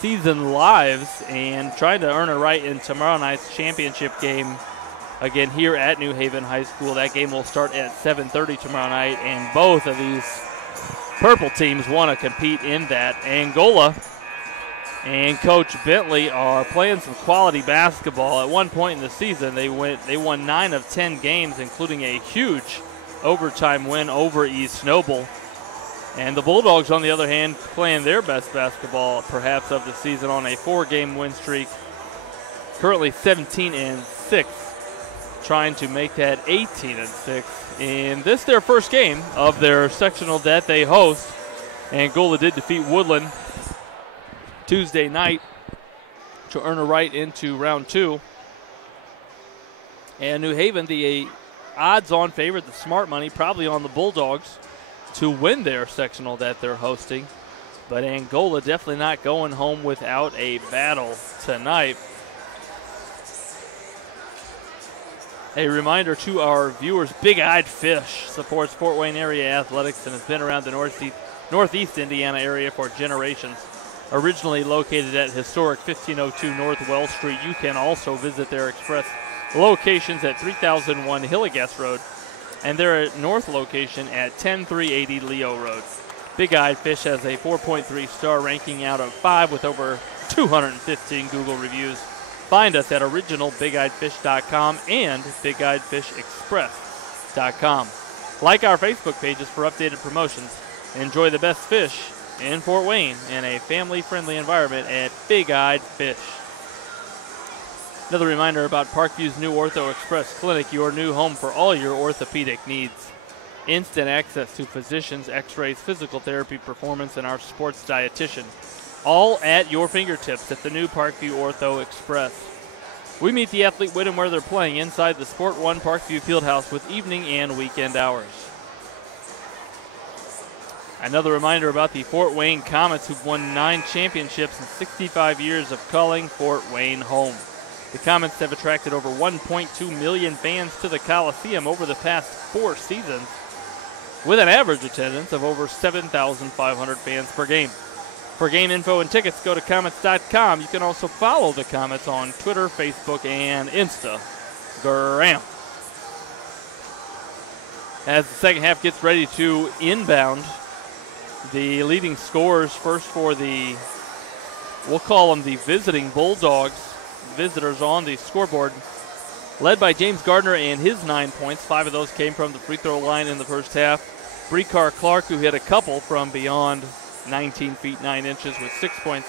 season lives and trying to earn a right in tomorrow night's championship game, again here at New Haven High School. That game will start at 7:30 tomorrow night, and both of these purple teams want to compete in that. Angola and Coach Bentley are playing some quality basketball. At one point in the season, they won 9 of 10 games, including a huge overtime win over East Noble. And the Bulldogs, on the other hand, playing their best basketball perhaps of the season on a 4-game win streak, currently 17-6. trying to make that 18-6. In this, their first game of their sectional that they host. Angola did defeat Woodland Tuesday night to earn a right into round 2. And New Haven, the odds-on favorite, the smart money, probably on the Bulldogs to win their sectional that they're hosting. But Angola definitely not going home without a battle tonight. A reminder to our viewers, Big Eyed Fish supports Fort Wayne area athletics and has been around the Northeast Indiana area for generations. Originally located at historic 1502 North Wells Street, you can also visit their express locations at 3001 Hillegas Road and their north location at 10380 Leo Road. Big Eyed Fish has a 4.3 star ranking out of 5 with over 215 Google reviews. Find us at originalbigeyedfish.com and bigeyedfishexpress.com. Like our Facebook pages for updated promotions. Enjoy the best fish in Fort Wayne in a family-friendly environment at Big Eyed Fish. Another reminder about Parkview's new Ortho Express Clinic, your new home for all your orthopedic needs. Instant access to physicians, x-rays, physical therapy, performance, and our sports dietitian. All at your fingertips at the new Parkview Ortho Express. We meet the athlete when and where they're playing inside the Sport One Parkview Fieldhouse with evening and weekend hours. Another reminder about the Fort Wayne Comets, who've won 9 championships in 65 years of calling Fort Wayne home. The Comets have attracted over 1.2 million fans to the Coliseum over the past 4 seasons, with an average attendance of over 7,500 fans per game. For game info and tickets, go to Comets.com. You can also follow the Comets on Twitter, Facebook, and Instagram. As the second half gets ready to inbound, the leading scorers first for the, we'll call them the visiting Bulldogs, visitors on the scoreboard, led by James Gardner and his 9 points. 5 of those came from the free throw line in the first half. Brekar Clark, who hit a couple from beyond 19 feet 9 inches with 6 points,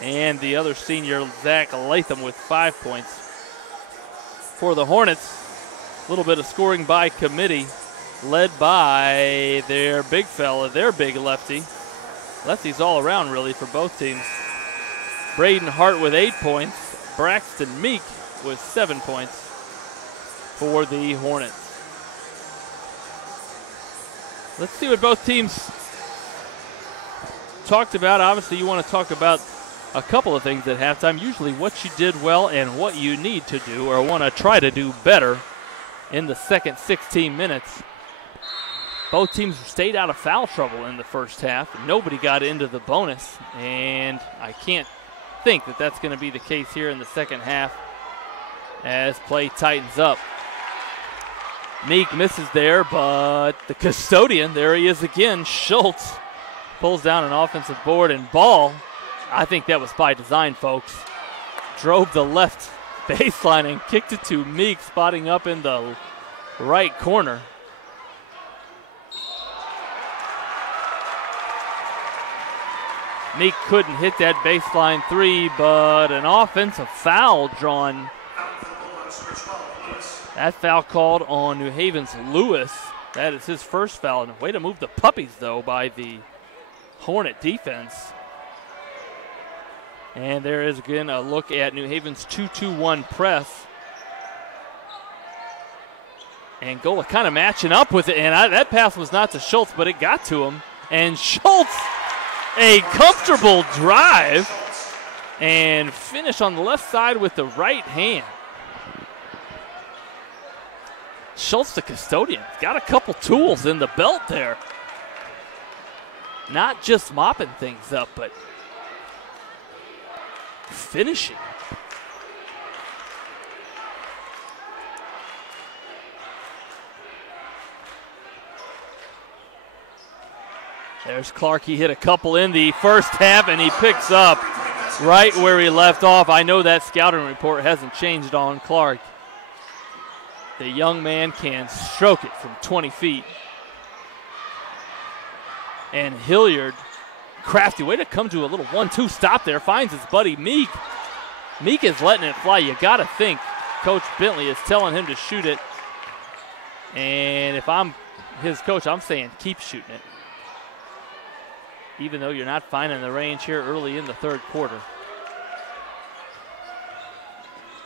and the other senior, Zach Latham, with 5 points. For the Hornets, a little bit of scoring by committee, led by their big fella, their big lefty. Lefties all around, really, for both teams. Braden Hart with 8 points. Braxton Meek with 7 points for the Hornets. Let's see what both teams talked about. Obviously, you want to talk about a couple of things at halftime. Usually what you did well and what you need to do or want to try to do better in the second 16 minutes. Both teams stayed out of foul trouble in the first half. Nobody got into the bonus, and I can't think that that's going to be the case here in the second half as play tightens up. Meek misses there, but the custodian, there he is again, Schultz, pulls down an offensive board, and Ball, I think that was by design, folks, drove the left baseline and kicked it to Meek, spotting up in the right corner. Meek couldn't hit that baseline 3, but an offensive foul drawn. That foul called on New Haven's Lewis. That is his first foul. And way to move the puppies, though, by the Hornet defense. And there is, again, a look at New Haven's 2-2-1 press. Angola kind of matching up with it. And that pass was not to Schultz, but it got to him. And Schultz, a comfortable drive, and finish on the left side with the right hand. Schultz, the custodian, got a couple tools in the belt there. Not just mopping things up, but finishing. There's Clark. He hit a couple in the first half, and he picks up right where he left off. I know that scouting report hasn't changed on Clark. The young man can stroke it from 20 feet. And Hilliard, crafty way to come to a little 1-2 stop there, finds his buddy Meek. Meek is letting it fly. You got to think Coach Bentley is telling him to shoot it. And if I'm his coach, I'm saying keep shooting it, even though you're not finding the range here early in the third quarter.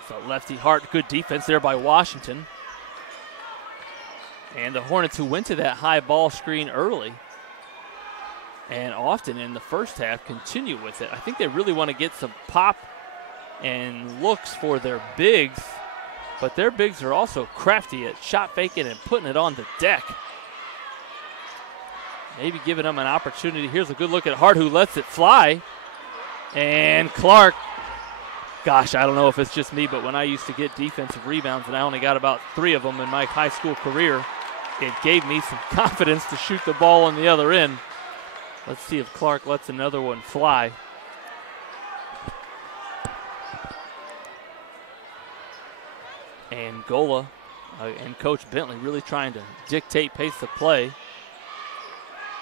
So lefty Hart, good defense there by Washington. And the Hornets, who went to that high ball screen early and often in the first half, continue with it. I think they really want to get some pop and looks for their bigs, but their bigs are also crafty at shot faking and putting it on the deck. Maybe giving them an opportunity. Here's a good look at Hart, who lets it fly. And Clark, gosh, I don't know if it's just me, but when I used to get defensive rebounds and I only got about 3 of them in my high school career, it gave me some confidence to shoot the ball on the other end. Let's see if Clark lets another one fly. Angola and Coach Bentley really trying to dictate pace of play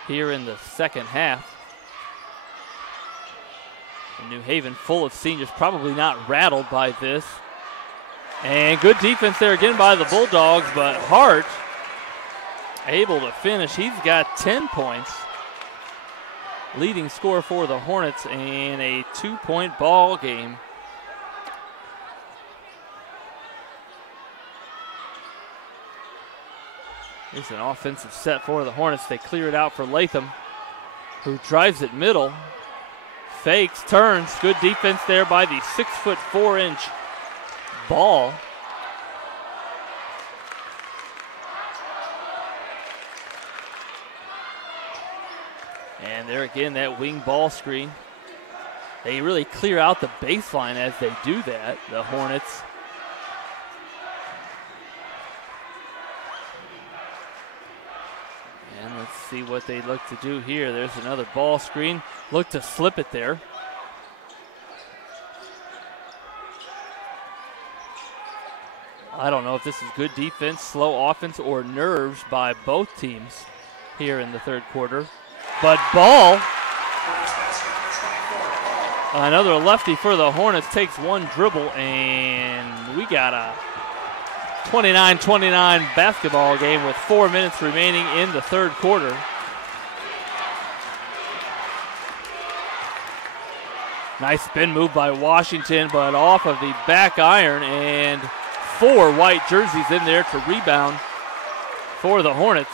here in the second half. New Haven full of seniors, probably not rattled by this. And good defense there again by the Bulldogs, but Hart able to finish. He's got 10 points. Leading scorer for the Hornets in a 2-point ball game. It's an offensive set for the Hornets. They clear it out for Latham, who drives it middle. Fakes, turns, good defense there by the 6'4" Ball. And there again, that wing ball screen. They really clear out the baseline as they do that, the Hornets. And let's see what they look to do here. There's another ball screen. Look to slip it there. I don't know if this is good defense, slow offense, or nerves by both teams here in the third quarter. But Ball, another lefty for the Hornets, takes one dribble, and we got a 29-29 basketball game with 4 minutes remaining in the third quarter. Nice spin move by Washington, but off of the back iron, and 4 white jerseys in there to rebound for the Hornets.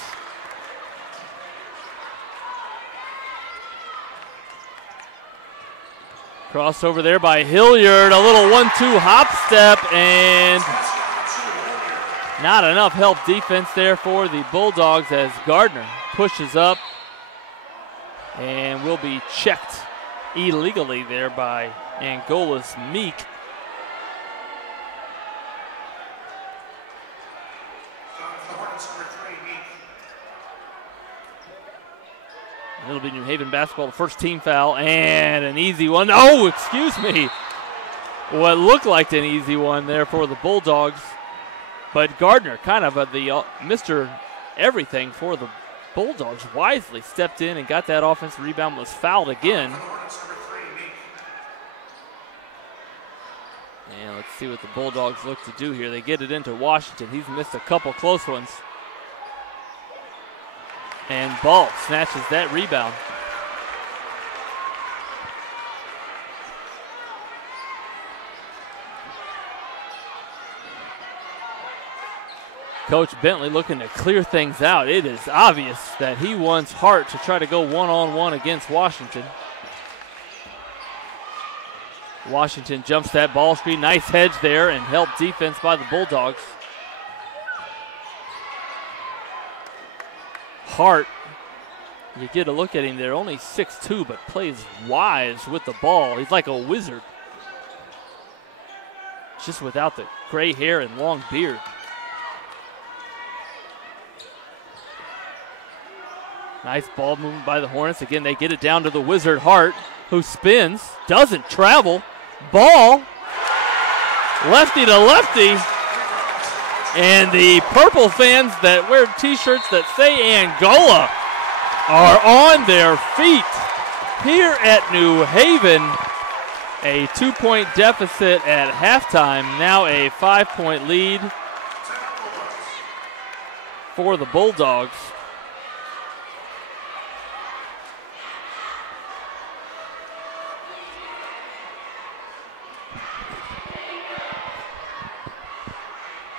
Crossover there by Hilliard, a little 1-2 hop step, and not enough help defense there for the Bulldogs as Gardner pushes up and will be checked illegally there by Angola's Meek. It'll be New Haven basketball, the first team foul, and an easy one. Oh, excuse me. What looked like an easy one there for the Bulldogs. But Gardner, kind of the Mr. Everything for the Bulldogs, wisely stepped in and got that offensive rebound, was fouled again. And let's see what the Bulldogs look to do here. They get it into Washington. He's missed a couple close ones. And Ball snatches that rebound. Coach Bentley looking to clear things out. It is obvious that he wants Hart to try to go one-on-one against Washington. Washington jumps that ball screen. Nice hedge there and help defense by the Bulldogs. Hart, you get a look at him there, only 6'2", but plays wise with the ball. He's like a wizard, just without the gray hair and long beard. Nice ball movement by the Hornets. Again, they get it down to the wizard Hart, who spins, doesn't travel. Ball, lefty to lefty. And the purple fans that wear t-shirts that say Angola are on their feet here at New Haven. A 2-point deficit at halftime, now a 5-point lead for the Bulldogs.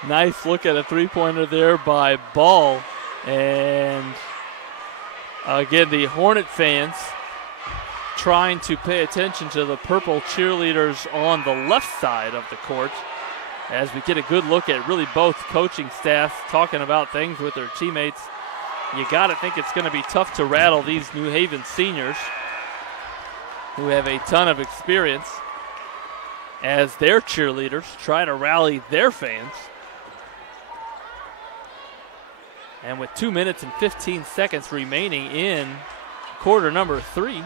Nice look at a three-pointer there by Ball. And again, the Hornet fans trying to pay attention to the purple cheerleaders on the left side of the court as we get a good look at really both coaching staffs talking about things with their teammates. You got to think it's going to be tough to rattle these New Haven seniors who have a ton of experience as their cheerleaders try to rally their fans. And with 2 minutes and 15 seconds remaining in quarter number 3,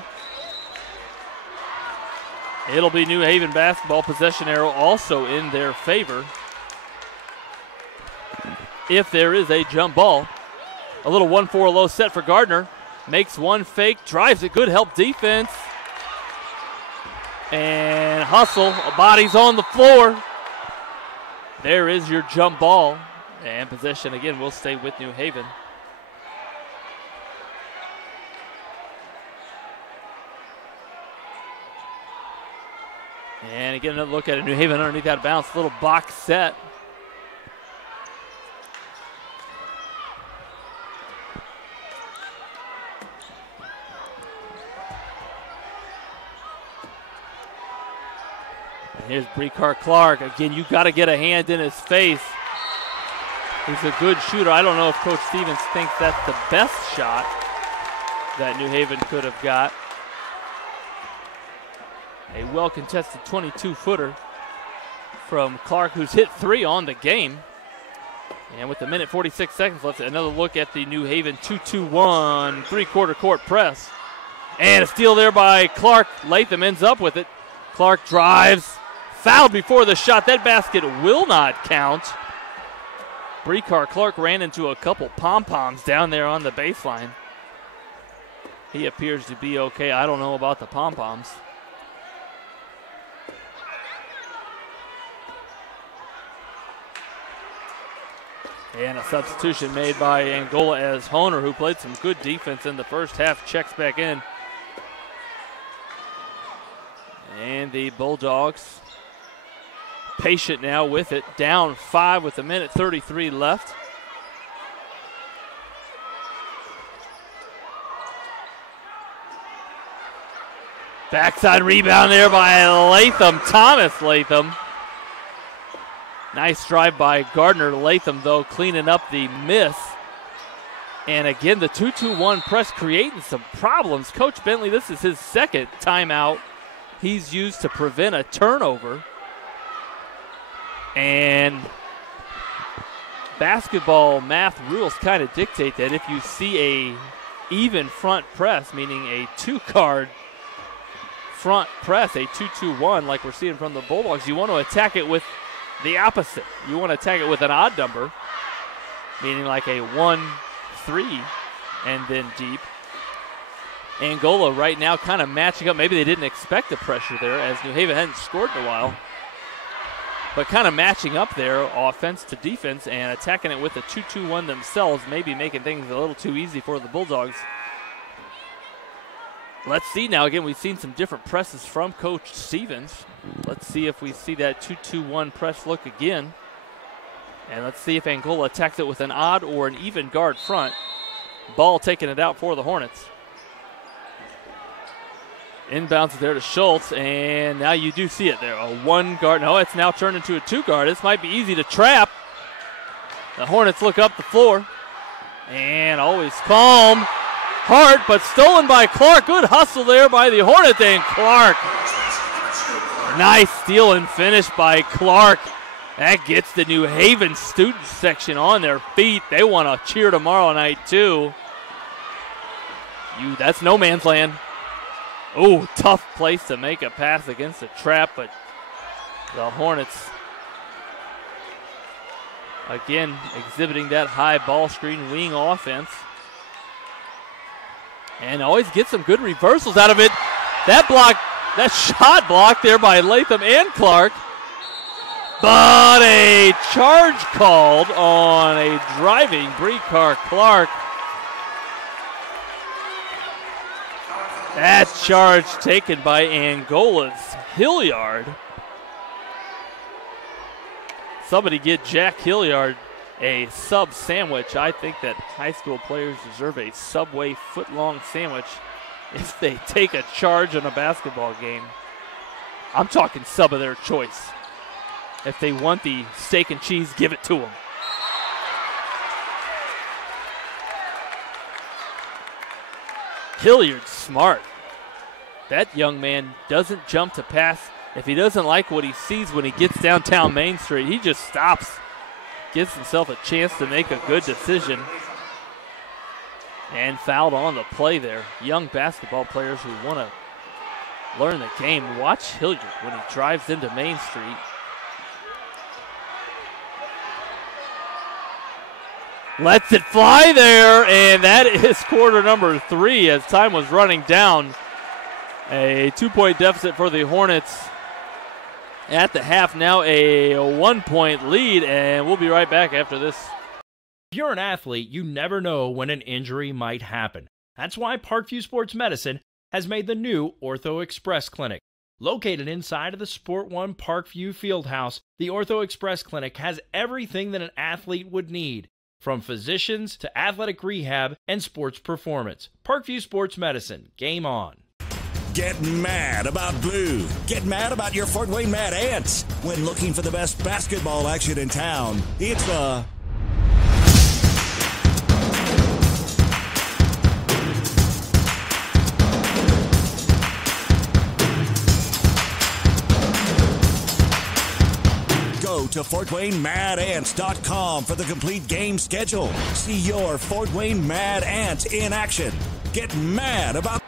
it'll be New Haven basketball, possession arrow also in their favor. If there is a jump ball, a little 1-4 low set for Gardner. Makes one fake, drives it, good help defense. And hustle, bodies on the floor. There is your jump ball. And possession again will stay with New Haven. And again, another look at it. New Haven underneath that bounce. Little box set. And here's Brecart Clark. Again, you got to get a hand in his face. He's a good shooter. I don't know if Coach Stevens thinks that's the best shot that New Haven could have got. A well-contested 22-footer from Clark, who's hit 3 on the game. And with a minute 46 seconds left, another look at the New Haven 2-2-1 three-quarter court press. And a steal there by Clark. Latham ends up with it. Clark drives, fouled before the shot. That basket will not count. Brecart Clark ran into a couple pom-poms down there on the baseline. He appears to be okay. I don't know about the pom-poms. And a substitution made by Angola as Honer, who played some good defense in the first half, checks back in. And the Bulldogs patient now with it, down 5 with a minute 33 left. Backside rebound there by Latham, Thomas Latham. Nice drive by Gardner. Latham, though, cleaning up the miss. And again, the 2-2-1 press creating some problems. Coach Bentley, this is his second timeout he's used to prevent a turnover. And basketball math rules kind of dictate that if you see a even front press, meaning a 2-card front press, a 2-2-1 like we're seeing from the Bulldogs, you want to attack it with the opposite. You want to attack it with an odd number, meaning like a 1-3 and then deep. Angola right now kind of matching up. Maybe they didn't expect the pressure there as New Haven hadn't scored in a while. But kind of matching up there, offense to defense, and attacking it with a 2-2-1 themselves, maybe making things a little too easy for the Bulldogs. Let's see now. Again, we've seen some different presses from Coach Stevens. Let's see if we see that 2-2-1 press look again. And let's see if Angola attacks it with an odd or an even guard front. Ball taking it out for the Hornets. Inbounds there to Schultz, and now you do see it there. A 1 guard. No, it's now turned into a 2 guard. This might be easy to trap. The Hornets look up the floor. And always calm. Hart, but stolen by Clark. Good hustle there by the Hornets, and Clark. Nice steal and finish by Clark. That gets the New Haven student section on their feet. They want to cheer tomorrow night, too. That's no man's land. Oh, tough place to make a pass against a trap, but the Hornets, again, exhibiting that high ball screen wing offense. And always get some good reversals out of it. That block That shot blocked there by Latham and Clark. But a charge called on a driving Bree-Car Clark. That charge taken by Angola's Hilliard. Somebody get Jack Hilliard a sub sandwich. I think that high school players deserve a Subway foot-long sandwich if they take a charge in a basketball game. I'm talking sub of their choice. If they want the steak and cheese, give it to them. Hilliard's smart. That young man doesn't jump to pass. If he doesn't like what he sees when he gets downtown Main Street, he just stops, gives himself a chance to make a good decision. And fouled on the play there. Young basketball players who want to learn the game. Watch Hilliard when he drives into Main Street. Lets it fly there, and that is quarter number 3 as time was running down. A 2-point deficit for the Hornets at the half. Now a 1-point lead, and we'll be right back after this. If you're an athlete, you never know when an injury might happen. That's why Parkview Sports Medicine has made the new Ortho Express Clinic. Located inside of the Sport One Parkview Fieldhouse, the Ortho Express Clinic has everything that an athlete would need, from physicians to athletic rehab and sports performance. Parkview Sports Medicine, game on. Get mad about blue. Get mad about your Fort Wayne Mad Ants. When looking for the best basketball action in town, it's the Go to FortWayneMadAnts.com for the complete game schedule. See your Fort Wayne Mad Ants in action. Get mad about...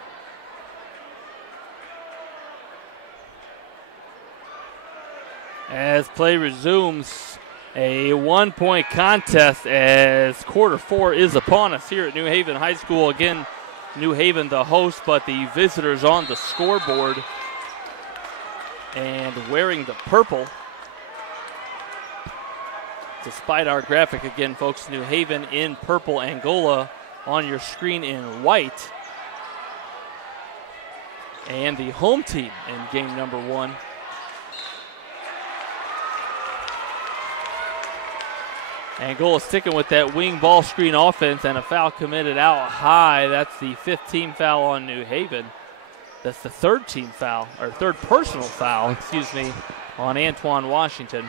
As play resumes, a 1-point contest as quarter 4 is upon us here at New Haven High School. Again, New Haven the host, but the visitors on the scoreboard and wearing the purple. Despite our graphic, again, folks, New Haven in purple, Angola on your screen in white. And the home team in game number 1. Angola sticking with that wing ball screen offense, and a foul committed out high. That's the 5th team foul on New Haven. That's the third personal foul, on Antoine Washington.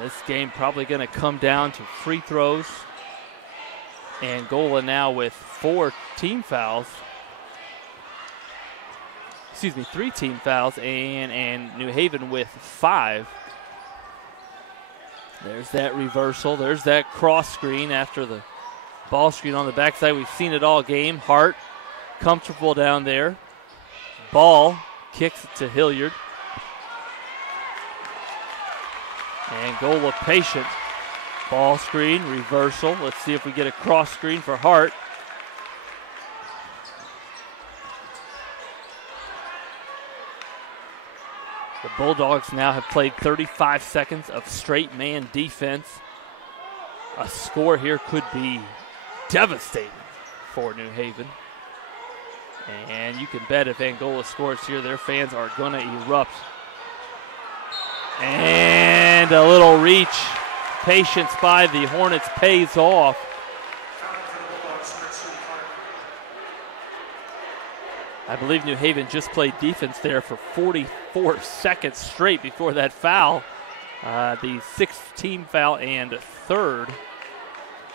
This game probably going to come down to free throws. Angola now with 4 team fouls. 3 team fouls, and New Haven with 5. There's that reversal. There's that cross screen after the ball screen on the backside. We've seen it all game. Hart comfortable down there. Ball kicks it to Hilliard. Angola patient. Ball screen, reversal. Let's see if we get a cross screen for Hart. The Bulldogs now have played 35 seconds of straight man defense. A score here could be devastating for New Haven. And you can bet if Angola scores here, their fans are going to erupt. And a little reach. Patience by the Hornets pays off. I believe New Haven just played defense there for 44 seconds straight before that foul. The 6th team foul and 3rd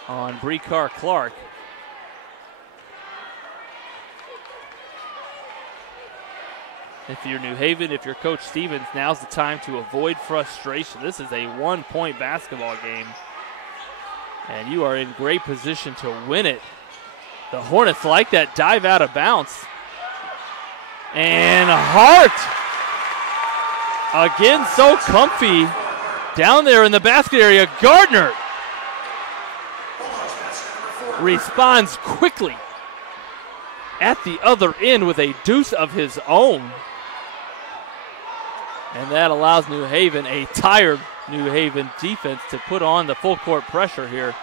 on Bree-Car Clark. If you're New Haven, if you're Coach Stevens, now's the time to avoid frustration. This is a 1-point basketball game, and you are in great position to win it. The Hornets like that dive out of bounds. And Hart, again, so comfy down there in the basket area. Gardner responds quickly. at the other end with a deuce of his own. And that allows New Haven, a tired New Haven defense, to put on the full court pressure here.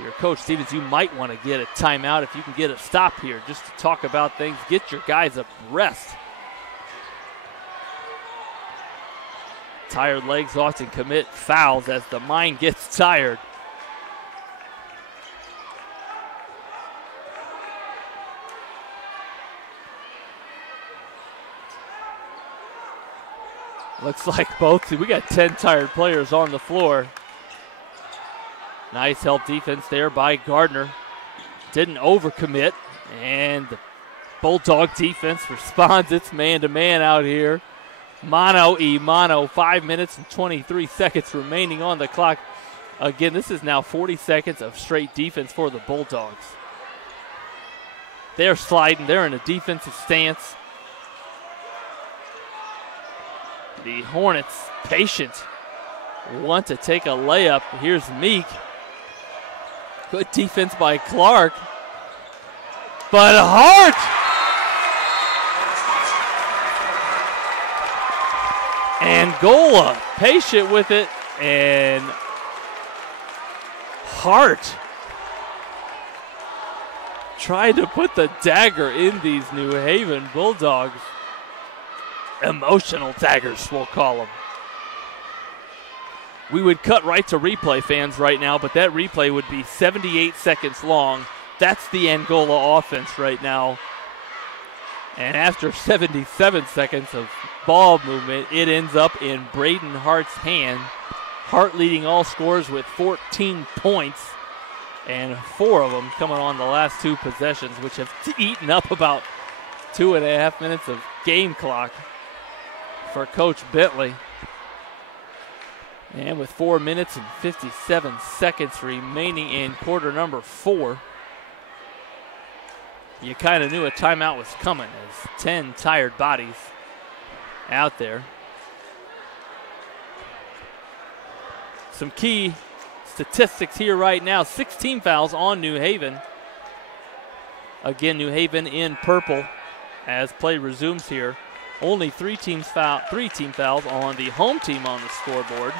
Your Coach Stevens, you might want to get a timeout if you can get a stop here, just to talk about things, get your guys a rest. Tired legs often commit fouls as the mind gets tired. Looks like we got 10 tired players on the floor. Nice help defense there by Gardner. Didn't overcommit, and the Bulldog defense responds. It's man-to-man out here. Mano-a-mano, 5 minutes and 23 seconds remaining on the clock. Again, this is now 40 seconds of straight defense for the Bulldogs. They're sliding. They're in a defensive stance. The Hornets, patient, want to take a layup. Here's Meek. Good defense by Clark. But Hart! Angola, patient with it, and Hart trying to put the dagger in these New Haven Bulldogs. Emotional daggers, we'll call them. We would cut right to replay, fans, right now, but that replay would be 78 seconds long. That's the Angola offense right now. And after 77 seconds of ball movement, it ends up in Braden Hart's hand. Hart leading all scorers with 14 points, and 4 of them coming on the last 2 possessions, which have eaten up about 2.5 minutes of game clock for Coach Bentley. And with 4 minutes and 57 seconds remaining in quarter number 4, you kind of knew a timeout was coming as 10 tired bodies out there. Some key statistics here right now. 16 fouls on New Haven. Again, New Haven in purple as play resumes here. Only 3 team fouls on the home team on the scoreboard.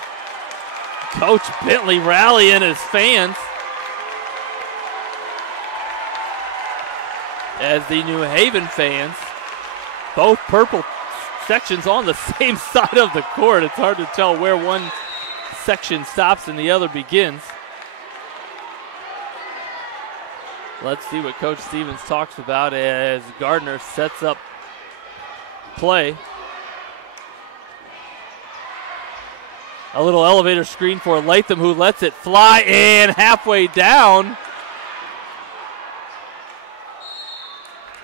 Coach Bentley rallying his fans as the New Haven fans, both purple sections on the same side of the court. It's hard to tell where one section stops and the other begins. Let's see what Coach Stevens talks about as Gardner sets up play. A little elevator screen for Latham, who lets it fly, and halfway down.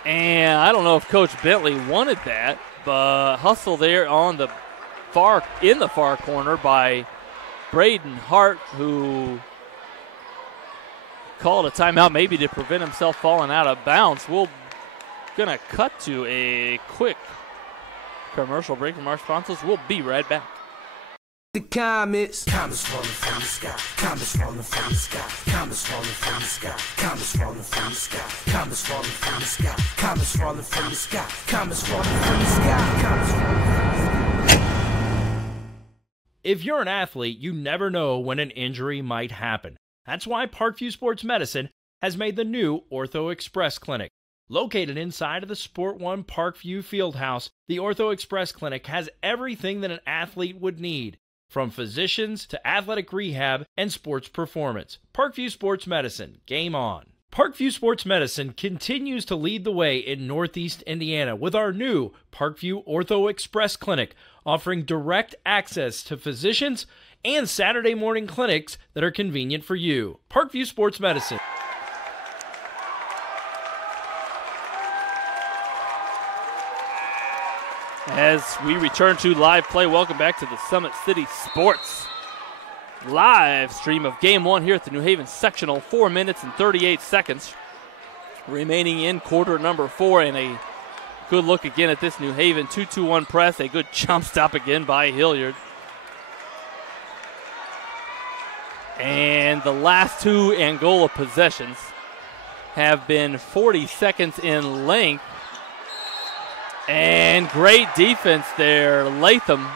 And I don't know if Coach Bentley wanted that, but hustle there on the far corner by Braden Hart, who called a timeout maybe to prevent himself falling out of bounds. We're going to cut to a quick commercial break from our sponsors. We'll be right back. The comets falling from the sky, comets falling from the sky, comets falling from the sky, comets falling from the sky, comets falling from the sky, comets falling from the sky, comets falling from the sky, comets falling from the sky. If you're an athlete, you never know when an injury might happen. That's why Parkview Sports Medicine has made the new Ortho Express Clinic. Located inside of the Sport One Parkview Fieldhouse, the Ortho Express Clinic has everything that an athlete would need, from physicians to athletic rehab and sports performance. Parkview Sports Medicine, game on. Parkview Sports Medicine continues to lead the way in Northeast Indiana with our new Parkview Ortho Express Clinic, offering direct access to physicians and Saturday morning clinics that are convenient for you. Parkview Sports Medicine. As we return to live play, welcome back to the Summit City Sports live stream of Game 1 here at the New Haven Sectional. 4 minutes and 38 seconds remaining in quarter number 4, and a good look again at this New Haven 2-2-1 press. A good jump stop again by Hilliard. And the last 2 Angola possessions have been 40 seconds in length. And great defense there. Latham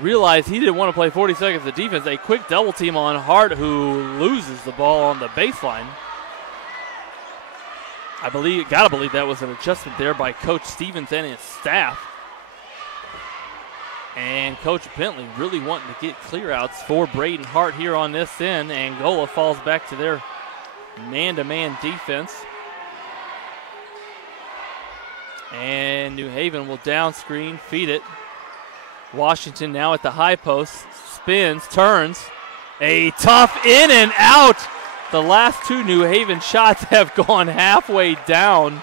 realized he didn't want to play 40 seconds of defense. A quick double team on Hart, who loses the ball on the baseline. Gotta believe that was an adjustment there by Coach Stevens and his staff. And Coach Bentley really wanting to get clearouts for Braden Hart here on this end. Angola falls back to their man-to-man defense. And New Haven will down screen, feed it. Washington now at the high post, spins, turns. A tough in and out. The last two New Haven shots have gone halfway down.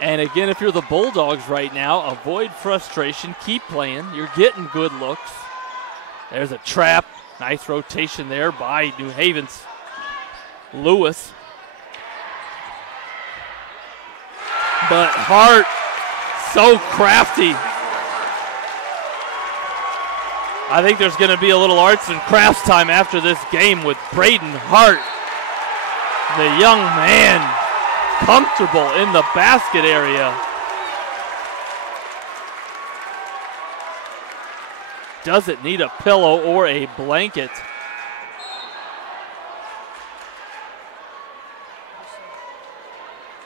And again, if you're the Bulldogs right now, avoid frustration, keep playing. You're getting good looks. There's a trap. Nice rotation there by New Haven's Lewis. But Hart, so crafty. I think there's going to be a little arts and crafts time after this game with Braden Hart. The young man, comfortable in the basket area. Doesn't need a pillow or a blanket.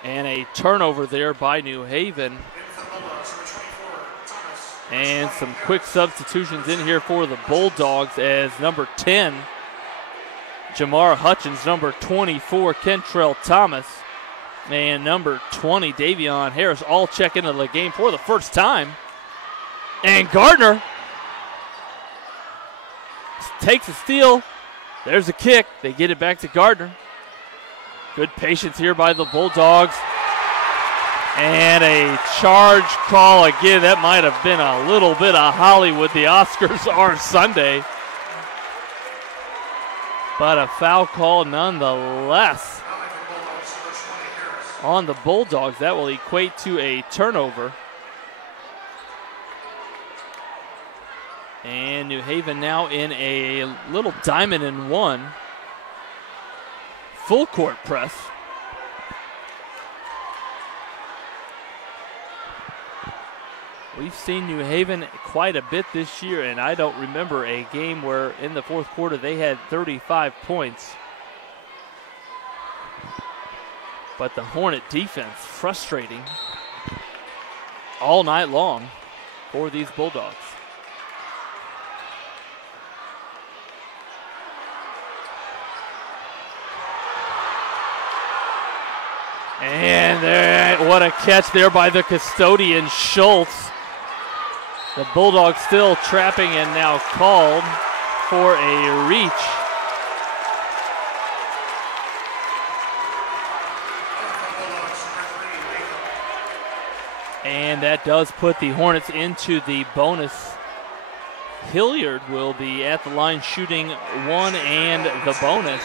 And a turnover there by New Haven. And some quick substitutions in here for the Bulldogs as number 10, Jamar Hutchins, number 24, Kentrell Thomas, and number 20, Davion Harris, all check into the game for the first time. And Gardner takes a steal. There's a kick. They get it back to Gardner. Good patience here by the Bulldogs. And a charge call again. That might have been a little bit of Hollywood. The Oscars are Sunday. But a foul call nonetheless on the Bulldogs. That will equate to a turnover. And New Haven now in a little diamond and one. Full court press. We've seen New Haven quite a bit this year, and I don't remember a game where in the fourth quarter they had 35 points. But the Hornet defense, frustrating all night long for these Bulldogs. And there, what a catch there by the custodian, Schultz. The Bulldogs still trapping and now called for a reach. And that does put the Hornets into the bonus. Hilliard will be at the line shooting one and the bonus.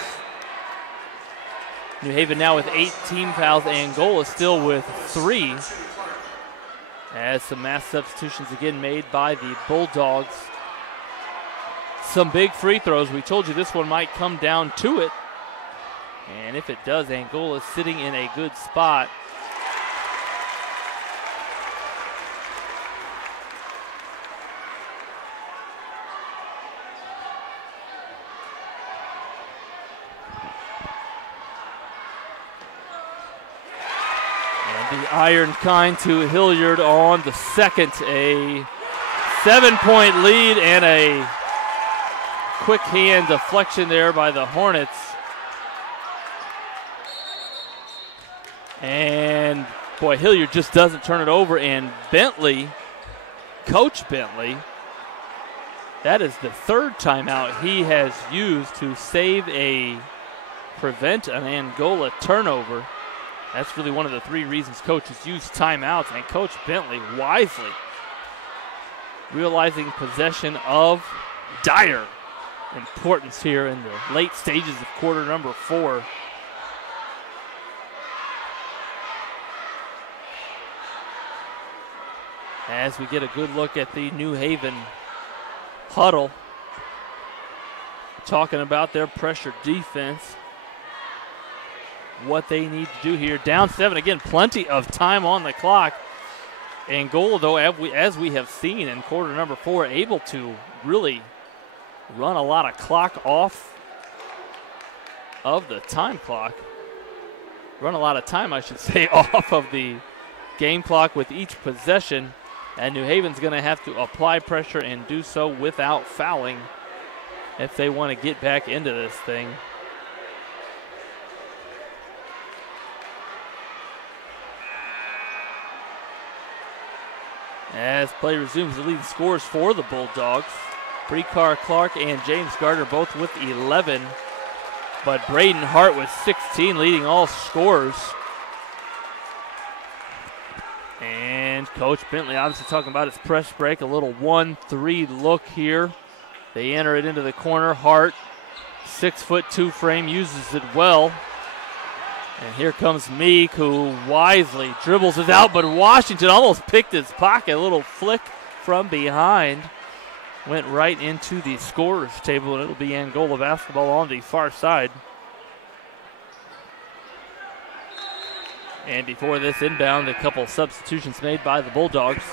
New Haven now with 8 team fouls. Angola still with 3. As some mass substitutions again made by the Bulldogs. Some big free throws. We told you this one might come down to it. And if it does, Angola sitting in a good spot. The iron kind to Hilliard on the second. A 7-point lead and a quick hand deflection there by the Hornets. And boy, Hilliard just doesn't turn it over. And Bentley, Coach Bentley, that is the third timeout he has used to prevent an Angola turnover. That's really one of the 3 reasons coaches use timeouts, and Coach Bentley wisely realizing possession of dire importance here in the late stages of quarter number 4. As we get a good look at the New Haven huddle, talking about their pressure defense. what they need to do here. Down 7 again, plenty of time on the clock. Angola, though, as we have seen in quarter number 4, able to really run a lot of clock off of the time clock. Run a lot of time, I should say, off of the game clock with each possession. And New Haven's going to have to apply pressure and do so without fouling if they want to get back into this thing. As play resumes, the lead scores for the Bulldogs. Brekar Clark and James Gardner both with 11. But Braden Hart with 16 leading all scorers. And Coach Bentley obviously talking about his press break. A little 1-3 look here. They enter it into the corner. Hart, 6'2" frame, uses it well. And here comes Meek, who wisely dribbles it out, but Washington almost picked his pocket. A little flick from behind. Went right into the scorer's table, and it'll be Angola basketball on the far side. And before this inbound, a couple substitutions made by the Bulldogs.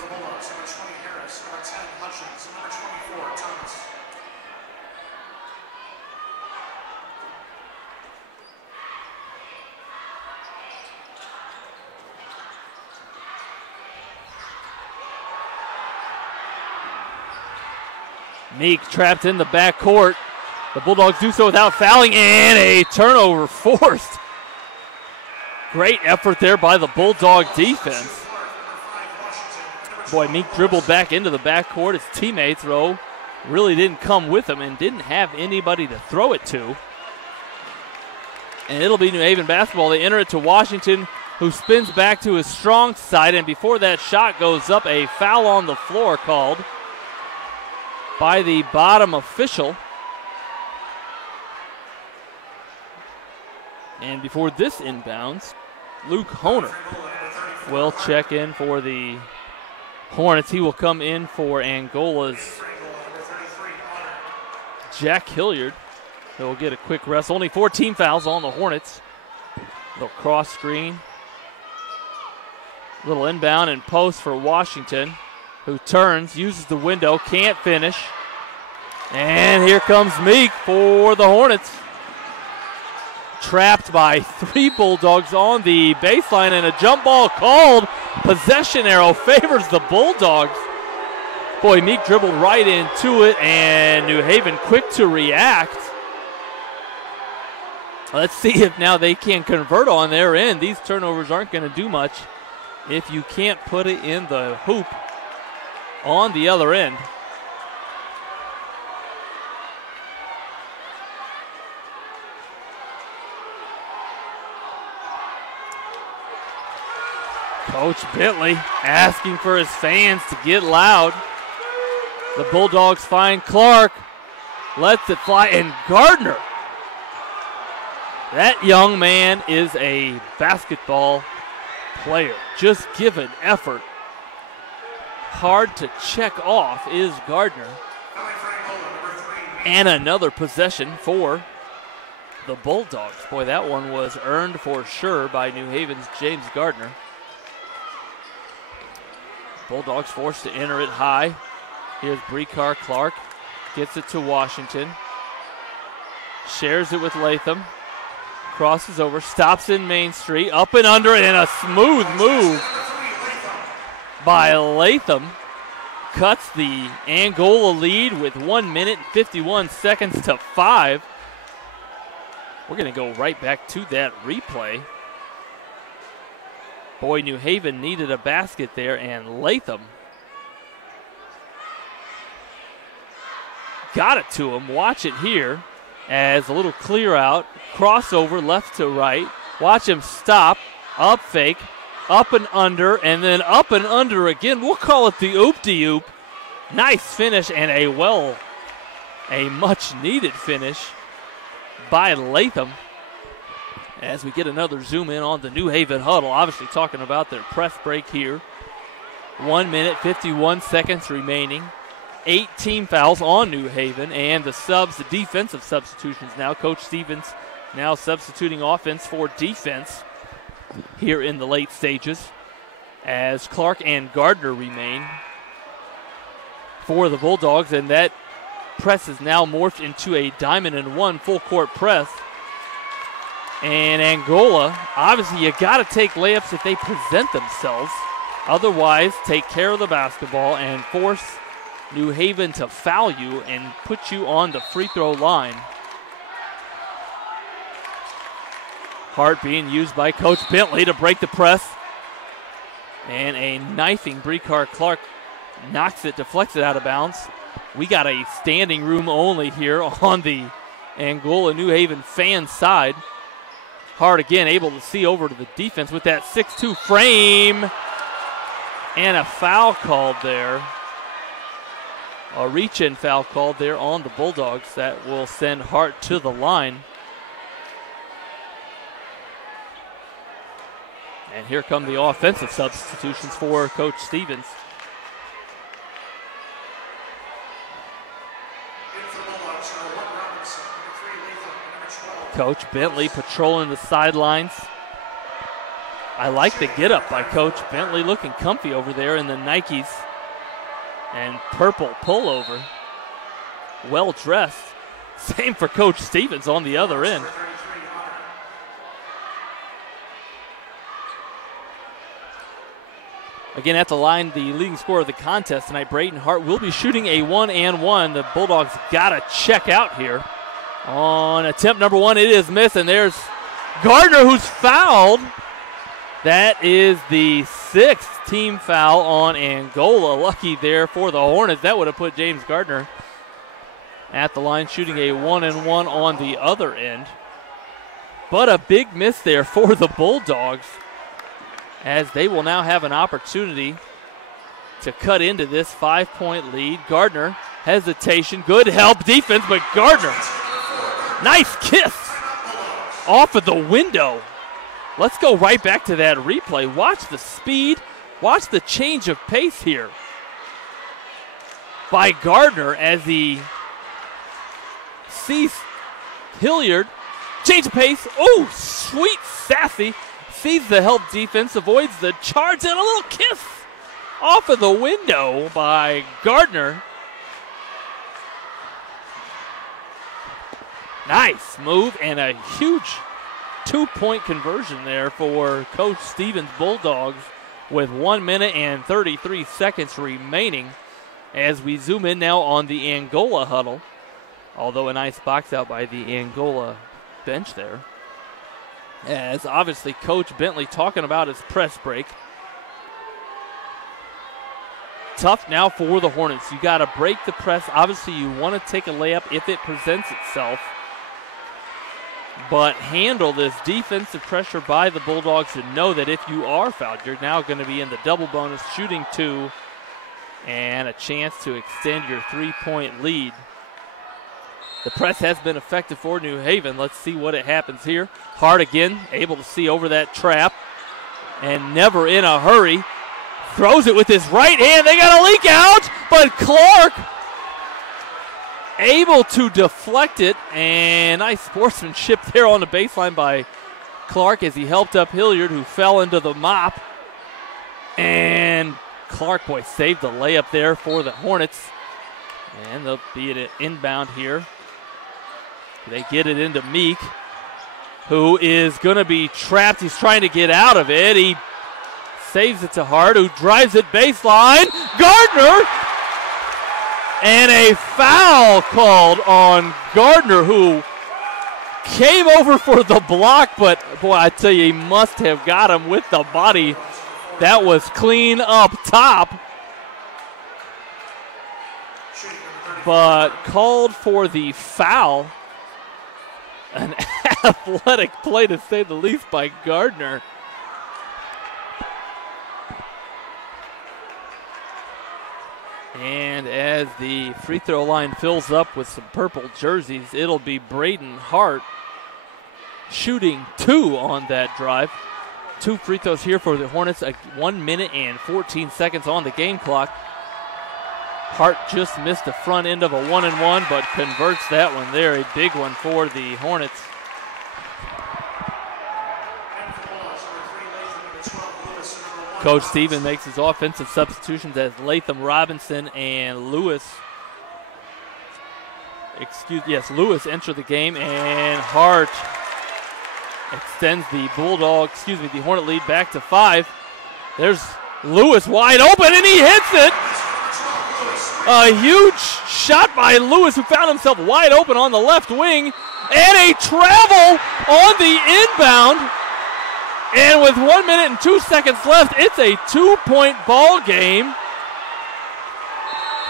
Meek trapped in the backcourt. The Bulldogs do so without fouling, and a turnover forced. Great effort there by the Bulldog defense. Boy, Meek dribbled back into the backcourt. His teammates, though, really didn't come with him and didn't have anybody to throw it to. And it'll be New Haven basketball. They enter it to Washington, who spins back to his strong side, and before that shot goes up, a foul on the floor called by the bottom official. And before this inbounds, Luke Honer will check in for the Hornets. He will come in for Angola's Jack Hilliard. He'll get a quick rest. Only 14 fouls on the Hornets. Little cross screen. Little inbound and post for Washington, who turns, uses the window, can't finish. And here comes Meek for the Hornets. Trapped by 3 Bulldogs on the baseline, and a jump ball called. Possession arrow favors the Bulldogs. Boy, Meek dribbled right into it, and New Haven quick to react. Let's see if now they can convert on their end. These turnovers aren't going to do much if you can't put it in the hoop on the other end. Coach Bentley asking for his fans to get loud. The Bulldogs find Clark, lets it fly, and Gardner. That young man is a basketball player. Just give an effort. Hard to check off is Gardner. And another possession for the Bulldogs. Boy, that one was earned for sure by New Haven's James Gardner. Bulldogs forced to enter it high. Here's Brekar Clark. Gets it to Washington. Shares it with Latham. Crosses over, stops in Main Street, up and under, and a smooth move by Latham. Cuts the Angola lead with 1 minute and 51 seconds to 5. We're going to go right back to that replay. Boy, New Haven needed a basket there, and Latham got it to him. Watch it here as a little clear out, crossover left to right. Watch him stop, up fake, up and under, and then up and under again. We'll call it the oop-de-oop. Nice finish and a much-needed finish by Latham. As we get another zoom in on the New Haven huddle, obviously talking about their press break here. 1 minute, 51 seconds remaining. 18 fouls on New Haven, and the subs, the defensive substitutions now. Coach Stevens now substituting offense for defense here in the late stages, as Clark and Gardner remain for the Bulldogs, and that press is now morphed into a diamond and one full court press. And Angola, obviously you got to take layups if they present themselves. Otherwise, take care of the basketball and force New Haven to foul you and put you on the free throw line. Hart being used by Coach Bentley to break the press. And a knifing Brecard Clark knocks it, deflects it out of bounds. We got a standing room only here on the Angola New Haven fan side. Hart again able to see over to the defense with that 6'2 frame. And a foul called there. A reach-in foul called there on the Bulldogs that will send Hart to the line. And here come the offensive substitutions for Coach Stevens. Coach Bentley patrolling the sidelines. I like the get up by Coach Bentley, looking comfy over there in the Nikes and purple pullover. Well dressed. Same for Coach Stevens on the other end. Again, at the line, the leading scorer of the contest tonight, Brayton Hart, will be shooting a 1-and-1. The Bulldogs got to check out here. On attempt number one, it is missed, and there's Gardner, who's fouled. That is the 6th team foul on Angola. Lucky there for the Hornets. That would have put James Gardner at the line, shooting a 1-and-1 on the other end. But a big miss there for the Bulldogs, as they will now have an opportunity to cut into this 5-point lead. Gardner, hesitation, good help defense, but Gardner, nice kiss off of the window. Let's go right back to that replay. Watch the speed, watch the change of pace here by Gardner as he sees Hilliard. Change of pace, oh, sweet, sassy. Sees the help defense, avoids the charge, and a little kiss off of the window by Gardner. Nice move and a huge 2-point conversion there for Coach Stevens Bulldogs with 1 minute and 33 seconds remaining as we zoom in now on the Angola huddle. Although a nice box out by the Angola bench there. As obviously Coach Bentley talking about his press break. Tough now for the Hornets. You got to break the press. Obviously you want to take a layup if it presents itself. But handle this defensive pressure by the Bulldogs and know that if you are fouled, you're now going to be in the double bonus, shooting 2 and a chance to extend your 3-point lead. The press has been effective for New Haven. Let's see what happens here. Hart again, able to see over that trap and never in a hurry. Throws it with his right hand. They got a leak out, but Clark able to deflect it, and nice sportsmanship there on the baseline by Clark as he helped up Hilliard, who fell into the mop. And Clark, boy, saved the layup there for the Hornets. And they'll be at an inbound here. They get it into Meek, who is going to be trapped. He's trying to get out of it. He saves it to Hart, who drives it baseline. Gardner! And a foul called on Gardner, who came over for the block, but boy, I tell you, he must have got him with the body. That was clean up top. But called for the foul. An athletic play, to say the least, by Gardner. And as the free throw line fills up with some purple jerseys, it'll be Brayden Hart shooting 2 on that drive. 2 free throws here for the Hornets. 1 minute and 14 seconds on the game clock. Hart just missed the front end of a 1-and-1, but converts that one there. A big one for the Hornets. Coach Stevens makes his offensive substitutions as Latham Robinson and Lewis enter the game, and Hart extends the the Hornet lead back to 5. There's Lewis wide open, and he hits it. A huge shot by Lewis, who found himself wide open on the left wing, and a travel on the inbound. And with 1 minute and 2 seconds left, it's a 2-point ball game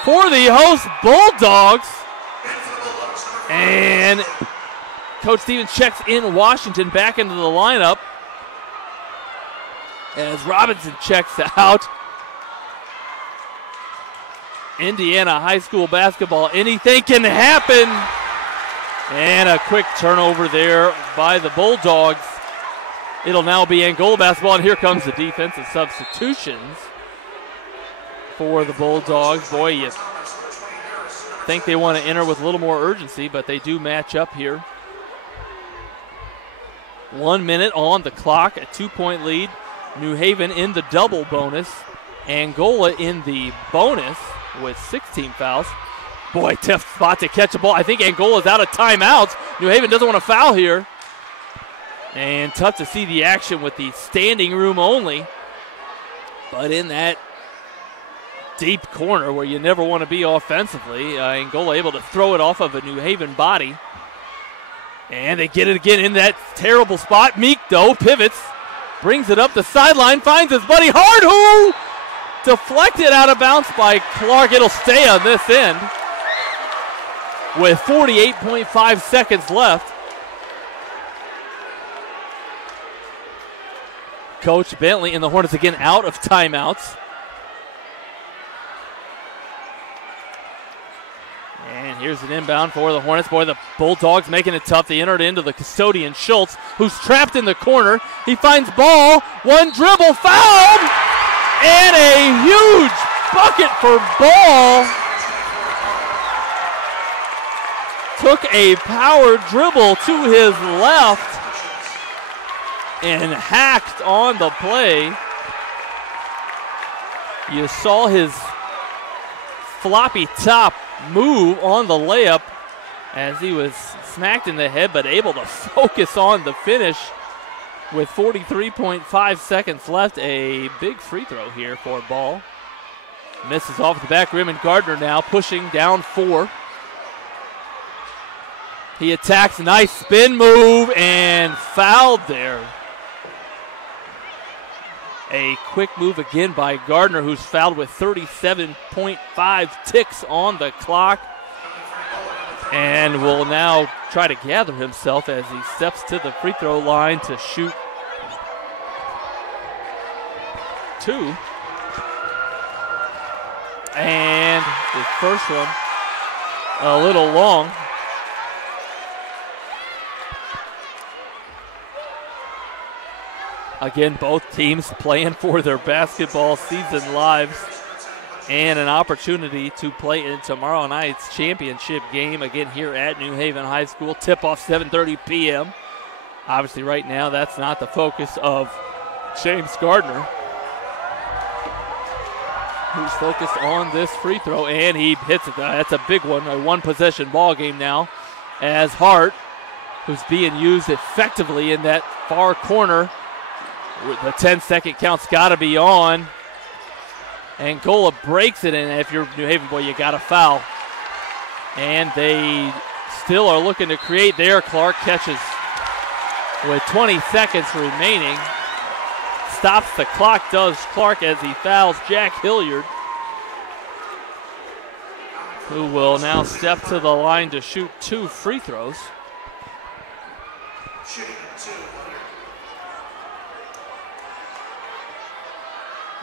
for the host Bulldogs. And Coach Stevens checks in Washington back into the lineup as Robinson checks out. Indiana high school basketball, anything can happen. And a quick turnover there by the Bulldogs. It'll now be Angola basketball, and here comes the defensive substitutions for the Bulldogs. Boy, you think they want to enter with a little more urgency, but they do match up here. 1 minute on the clock, a 2-point lead. New Haven in the double bonus. Angola in the bonus with 16 fouls. Boy, tough spot to catch a ball. I think Angola's out of timeouts. New Haven doesn't want to foul here. And tough to see the action with the standing room only. But in that deep corner where you never want to be offensively, Angola able to throw it off of a New Haven body. And they get it again in that terrible spot. Meek, though, pivots, brings it up the sideline, finds his buddy Hart, who deflected out of bounds by Clark. It'll stay on this end with 48.5 seconds left. Coach Bentley and the Hornets again out of timeouts. And here's an inbound for the Hornets. Boy, the Bulldogs making it tough. They enter it into the custodian, Schultz, who's trapped in the corner. He finds ball, one dribble, fouled, and a huge bucket for Ball. Took a power dribble to his left and hacked on the play. You saw his floppy top move on the layup as he was smacked in the head, but able to focus on the finish with 43.5 seconds left. A big free throw here for Ball. Misses off the back rim, and Gardner now pushing down 4. He attacks, nice spin move, and fouled there. A quick move again by Gardner, who's fouled with 37.5 ticks on the clock. And will now try to gather himself as he steps to the free throw line to shoot 2. And his first one a little long. Again, both teams playing for their basketball season lives and an opportunity to play in tomorrow night's championship game again here at New Haven High School. Tip-off 7:30 p.m. Obviously right now that's not the focus of James Gardner, who's focused on this free throw, and he hits it. That's a big one, a one-possession ball game now, as Hart, who's being used effectively in that far corner. The 10-second count's got to be on. Angola breaks it, and if you're New Haven, boy, you got to foul. And they still are looking to create there. Clark catches with 20 seconds remaining. Stops the clock, does Clark, as he fouls Jack Hilliard, who will now step to the line to shoot 2 free throws.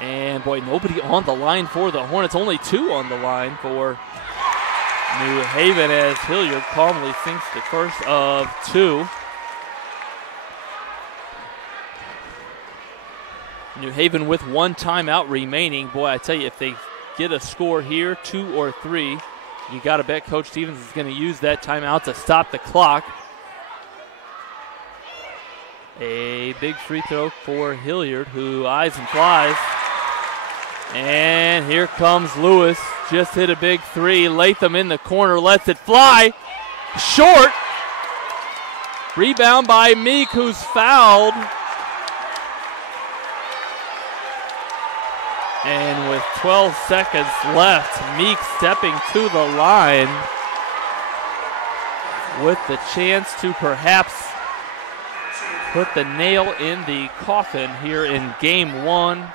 And boy, nobody on the line for the Hornets. Only 2 on the line for New Haven as Hilliard calmly sinks the first of 2. New Haven with 1 timeout remaining. Boy, I tell you, if they get a score here, 2 or 3, you got to bet Coach Stevens is going to use that timeout to stop the clock. A big free throw for Hilliard, who eyes and flies. And here comes Lewis. Just hit a big three. Latham in the corner, lets it fly. Short. Rebound by Meek, who's fouled. And with 12 seconds left, Meek stepping to the line with the chance to perhaps put the nail in the coffin here in game one.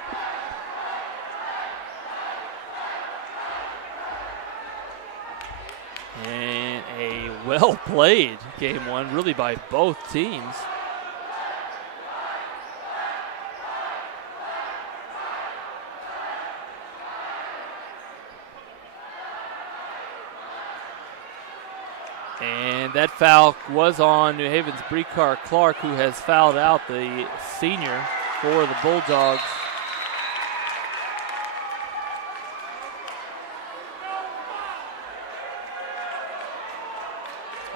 And a well-played game one, really, by both teams. And that foul was on New Haven's Brekar Clark, who has fouled out the senior for the Bulldogs.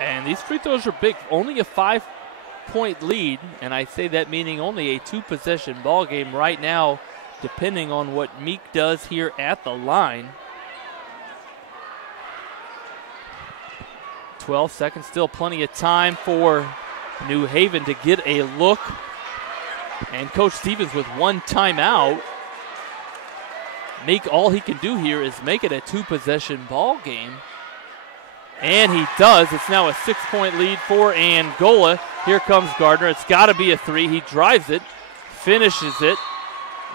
And these free throws are big. Only a 5-point lead, and I say that meaning only a 2-possession ball game right now, depending on what Meek does here at the line. 12 seconds, still plenty of time for New Haven to get a look. And Coach Stevens with one timeout. Meek, all he can do here is make it a 2-possession ball game. And he does. It's now a 6-point lead for Angola. Here comes Gardner. It's got to be a three. He drives it, finishes it,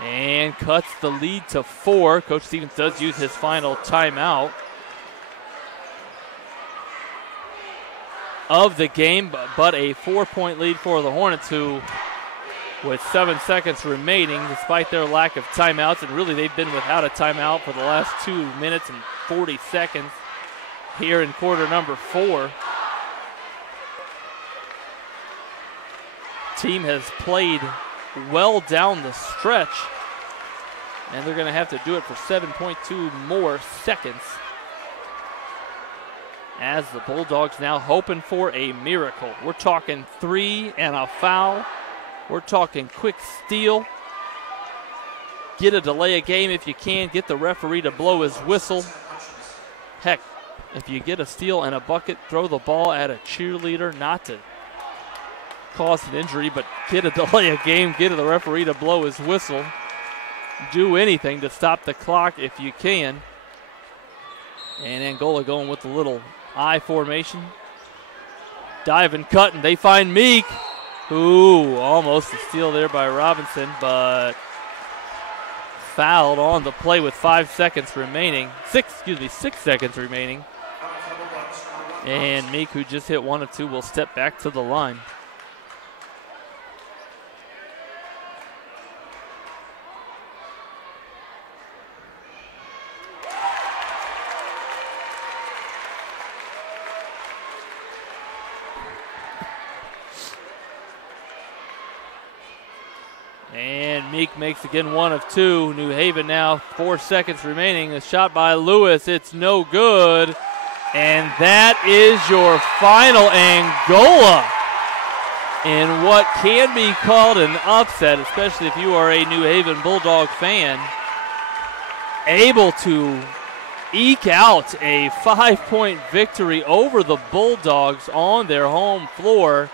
and cuts the lead to 4. Coach Stevens does use his final timeout of the game, but a 4-point lead for the Hornets, who, with 7 seconds remaining, despite their lack of timeouts, and really they've been without a timeout for the last 2 minutes and 40 seconds here in quarter number 4. Team has played well down the stretch, and they're going to have to do it for 7.2 more seconds, as the Bulldogs now hoping for a miracle. We're talking 3 and a foul. We're talking quick steal. Get a delay of game if you can. Get the referee to blow his whistle. Heck, if you get a steal and a bucket, throw the ball at a cheerleader, not to cause an injury, but get a delay of game. Get the referee to blow his whistle. Do anything to stop the clock if you can. And Angola going with the little I formation. Diving, cutting. They find Meek. Ooh, almost a steal there by Robinson, but fouled on the play with 5 seconds remaining. 6 seconds remaining. And Meek, who just hit 1 of 2, will step back to the line. And Meek makes again 1 of 2. New Haven now 4 seconds remaining. A shot by Lewis. It's no good. And that is your final. Angola, in what can be called an upset, especially if you are a New Haven Bulldog fan, able to eke out a 5-point victory over the Bulldogs on their home floor.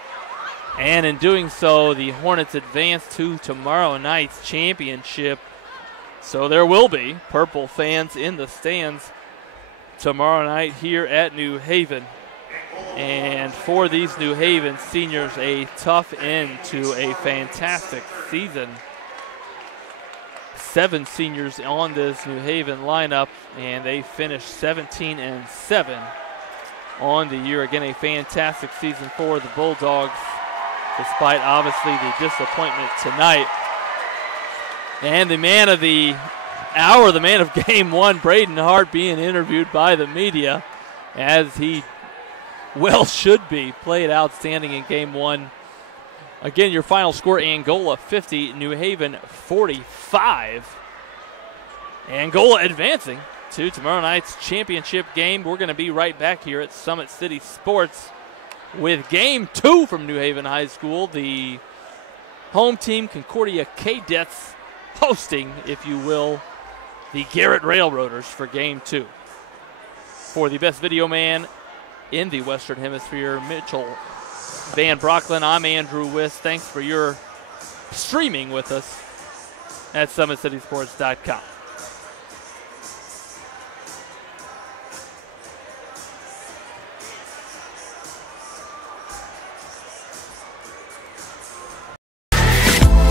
And in doing so, the Hornets advance to tomorrow night's championship. So there will be Purple fans in the stands tomorrow night here at New Haven. And for these New Haven seniors, a tough end to a fantastic season. 7 seniors on this New Haven lineup, and they finished 17-7 on the year. Again, a fantastic season for the Bulldogs, despite obviously the disappointment tonight. And the man of the hour, the man of game one, Braden Hart, being interviewed by the media, as he well should be. Played outstanding in game one. Again, your final score, Angola 50, New Haven 45. Angola advancing to tomorrow night's championship game. We're going to be right back here at Summit City Sports with game 2 from New Haven High School. The home team, Concordia Cadets, hosting, if you will, the Garrett Railroaders for Game 2. For the best video man in the Western Hemisphere, Mitchell Van Brocklin, I'm Andrew Wiss. Thanks for your streaming with us at SummitCitySports.com.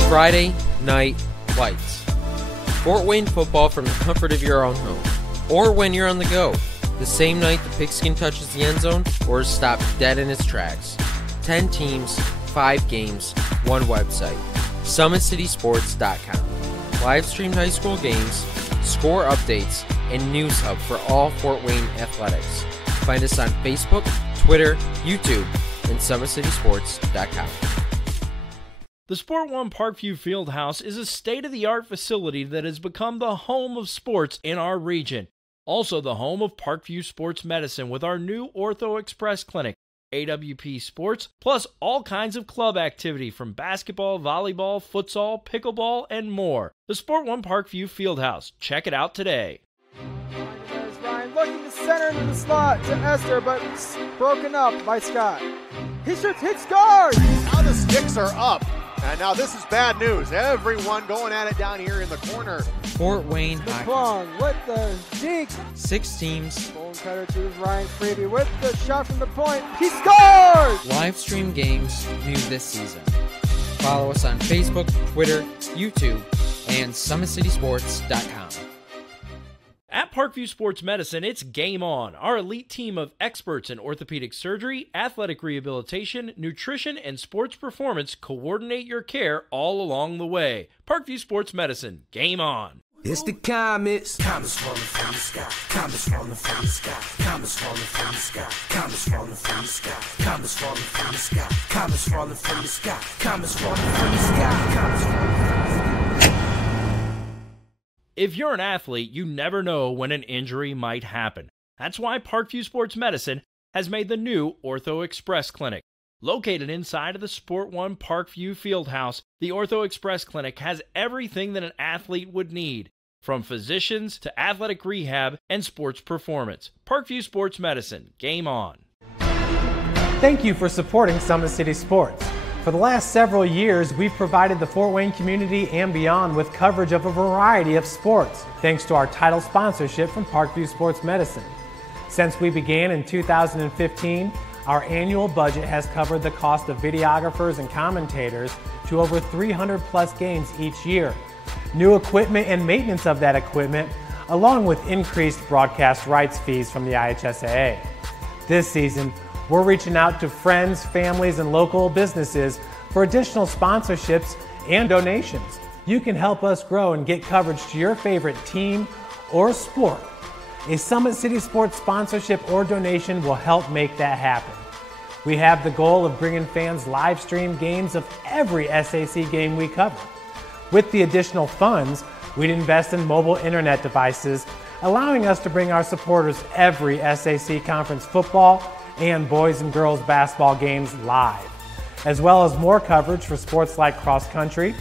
Friday Night Lights. Fort Wayne football from the comfort of your own home, or when you're on the go, the same night the pigskin touches the end zone or is stopped dead in its tracks. 10 teams, 5 games, 1 website. SummitCitySports.com. Live streamed high school games, score updates, and news hub for all Fort Wayne athletics. Find us on Facebook, Twitter, YouTube, and SummitCitySports.com. The Sport One Parkview Fieldhouse is a state-of-the-art facility that has become the home of sports in our region. Also the home of Parkview Sports Medicine with our new Ortho Express Clinic, AWP Sports, plus all kinds of club activity from basketball, volleyball, futsal, pickleball, and more. The Sport One Parkview Fieldhouse. Check it out today. There's Ryan looking to center into the slot to Esther, but broken up by Scott. He shoots, hits guard! Now the sticks are up. And now this is bad news. Everyone going at it down here in the corner. Fort Wayne Hockey with the deke. 6 teams. Bone cutter to Ryan Freeby with the shot from the point. He scores! Live stream games new this season. Follow us on Facebook, Twitter, YouTube, and SummitCitySports.com. At Parkview Sports Medicine, it's game on. Our elite team of experts in orthopedic surgery, athletic rehabilitation, nutrition, and sports performance coordinate your care all along the way. Parkview Sports Medicine, game on. It's the comets. Comets falling from the sky. Comets falling from the sky. Comets falling from the sky. Comets falling from the sky. Comets falling from the sky. Comets falling from the sky. Comets falling from the sky. Comets falling from the sky. If you're an athlete, you never know when an injury might happen. That's why Parkview Sports Medicine has made the new Ortho Express Clinic. Located inside of the Sport One Parkview Fieldhouse, the Ortho Express Clinic has everything that an athlete would need, from physicians to athletic rehab and sports performance. Parkview Sports Medicine, game on. Thank you for supporting Summit City Sports. For the last several years, we've provided the Fort Wayne community and beyond with coverage of a variety of sports, thanks to our title sponsorship from Parkview Sports Medicine. Since we began in 2015, our annual budget has covered the cost of videographers and commentators to over 300 plus games each year. New equipment and maintenance of that equipment, along with increased broadcast rights fees from the IHSAA. This season, we're reaching out to friends, families, and local businesses for additional sponsorships and donations. You can help us grow and get coverage to your favorite team or sport. A Summit City Sports sponsorship or donation will help make that happen. We have the goal of bringing fans live stream games of every SAC game we cover. With the additional funds, we'd invest in mobile internet devices, allowing us to bring our supporters every SAC conference football and boys and girls basketball games live, as well as more coverage for sports like cross country,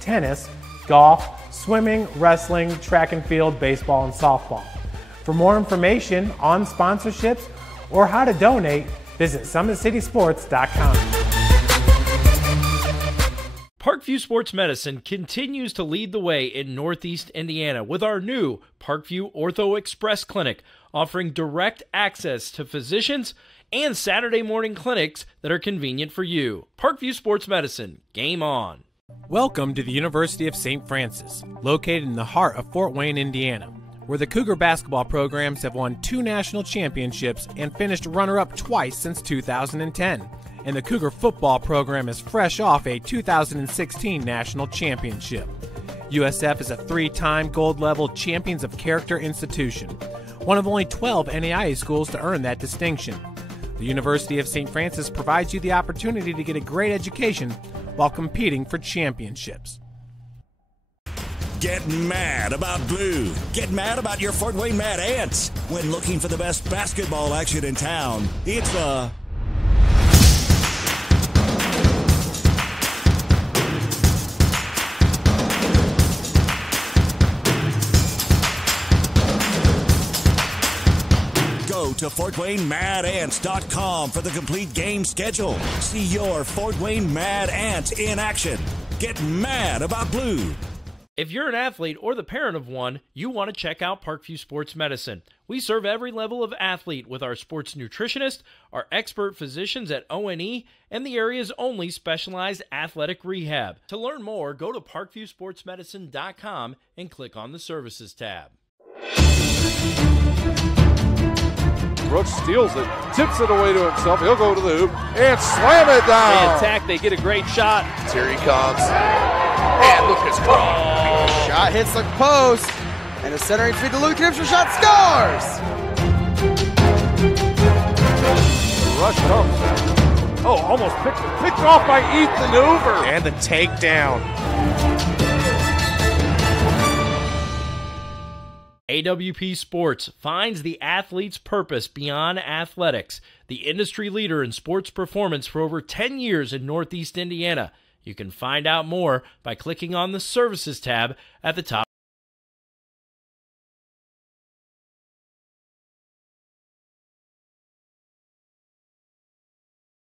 tennis, golf, swimming, wrestling, track and field, baseball, and softball. For more information on sponsorships or how to donate, visit SummitCitySports.com. Parkview Sports Medicine continues to lead the way in Northeast Indiana with our new Parkview Ortho Express Clinic, offering direct access to physicians and Saturday morning clinics that are convenient for you. Parkview Sports Medicine, game on. Welcome to the University of St. Francis, located in the heart of Fort Wayne, Indiana, where the Cougar basketball programs have won 2 national championships and finished runner-up twice since 2010. And the Cougar football program is fresh off a 2016 national championship. USF is a 3-time gold-level Champions of Character institution, one of only 12 NAIA schools to earn that distinction. The University of St. Francis provides you the opportunity to get a great education while competing for championships. Get mad about blue. Get mad about your Fort Wayne Mad Ants. When looking for the best basketball action in town, it's the to FortWayneMadAnts.com for the complete game schedule. See your Fort Wayne Mad Ants in action. Get mad about blue. If you're an athlete or the parent of one, you want to check out Parkview Sports Medicine. We serve every level of athlete with our sports nutritionist, our expert physicians at O&E, and the area's only specialized athletic rehab. To learn more, go to parkviewsportsmedicine.com and click on the Services tab. Brooks steals it, tips it away to himself. He'll go to the hoop and slam it down. They attack, they get a great shot. Here he comes. And Lucas Cross. Shot hits the post, and a centering feed to Luke Knipscher. Shot scores! The rush comes. Oh, almost picked off by Ethan Hoover. And the takedown. AWP Sports finds the athlete's purpose beyond athletics, the industry leader in sports performance for over 10 years in Northeast Indiana. You can find out more by clicking on the Services tab at the top.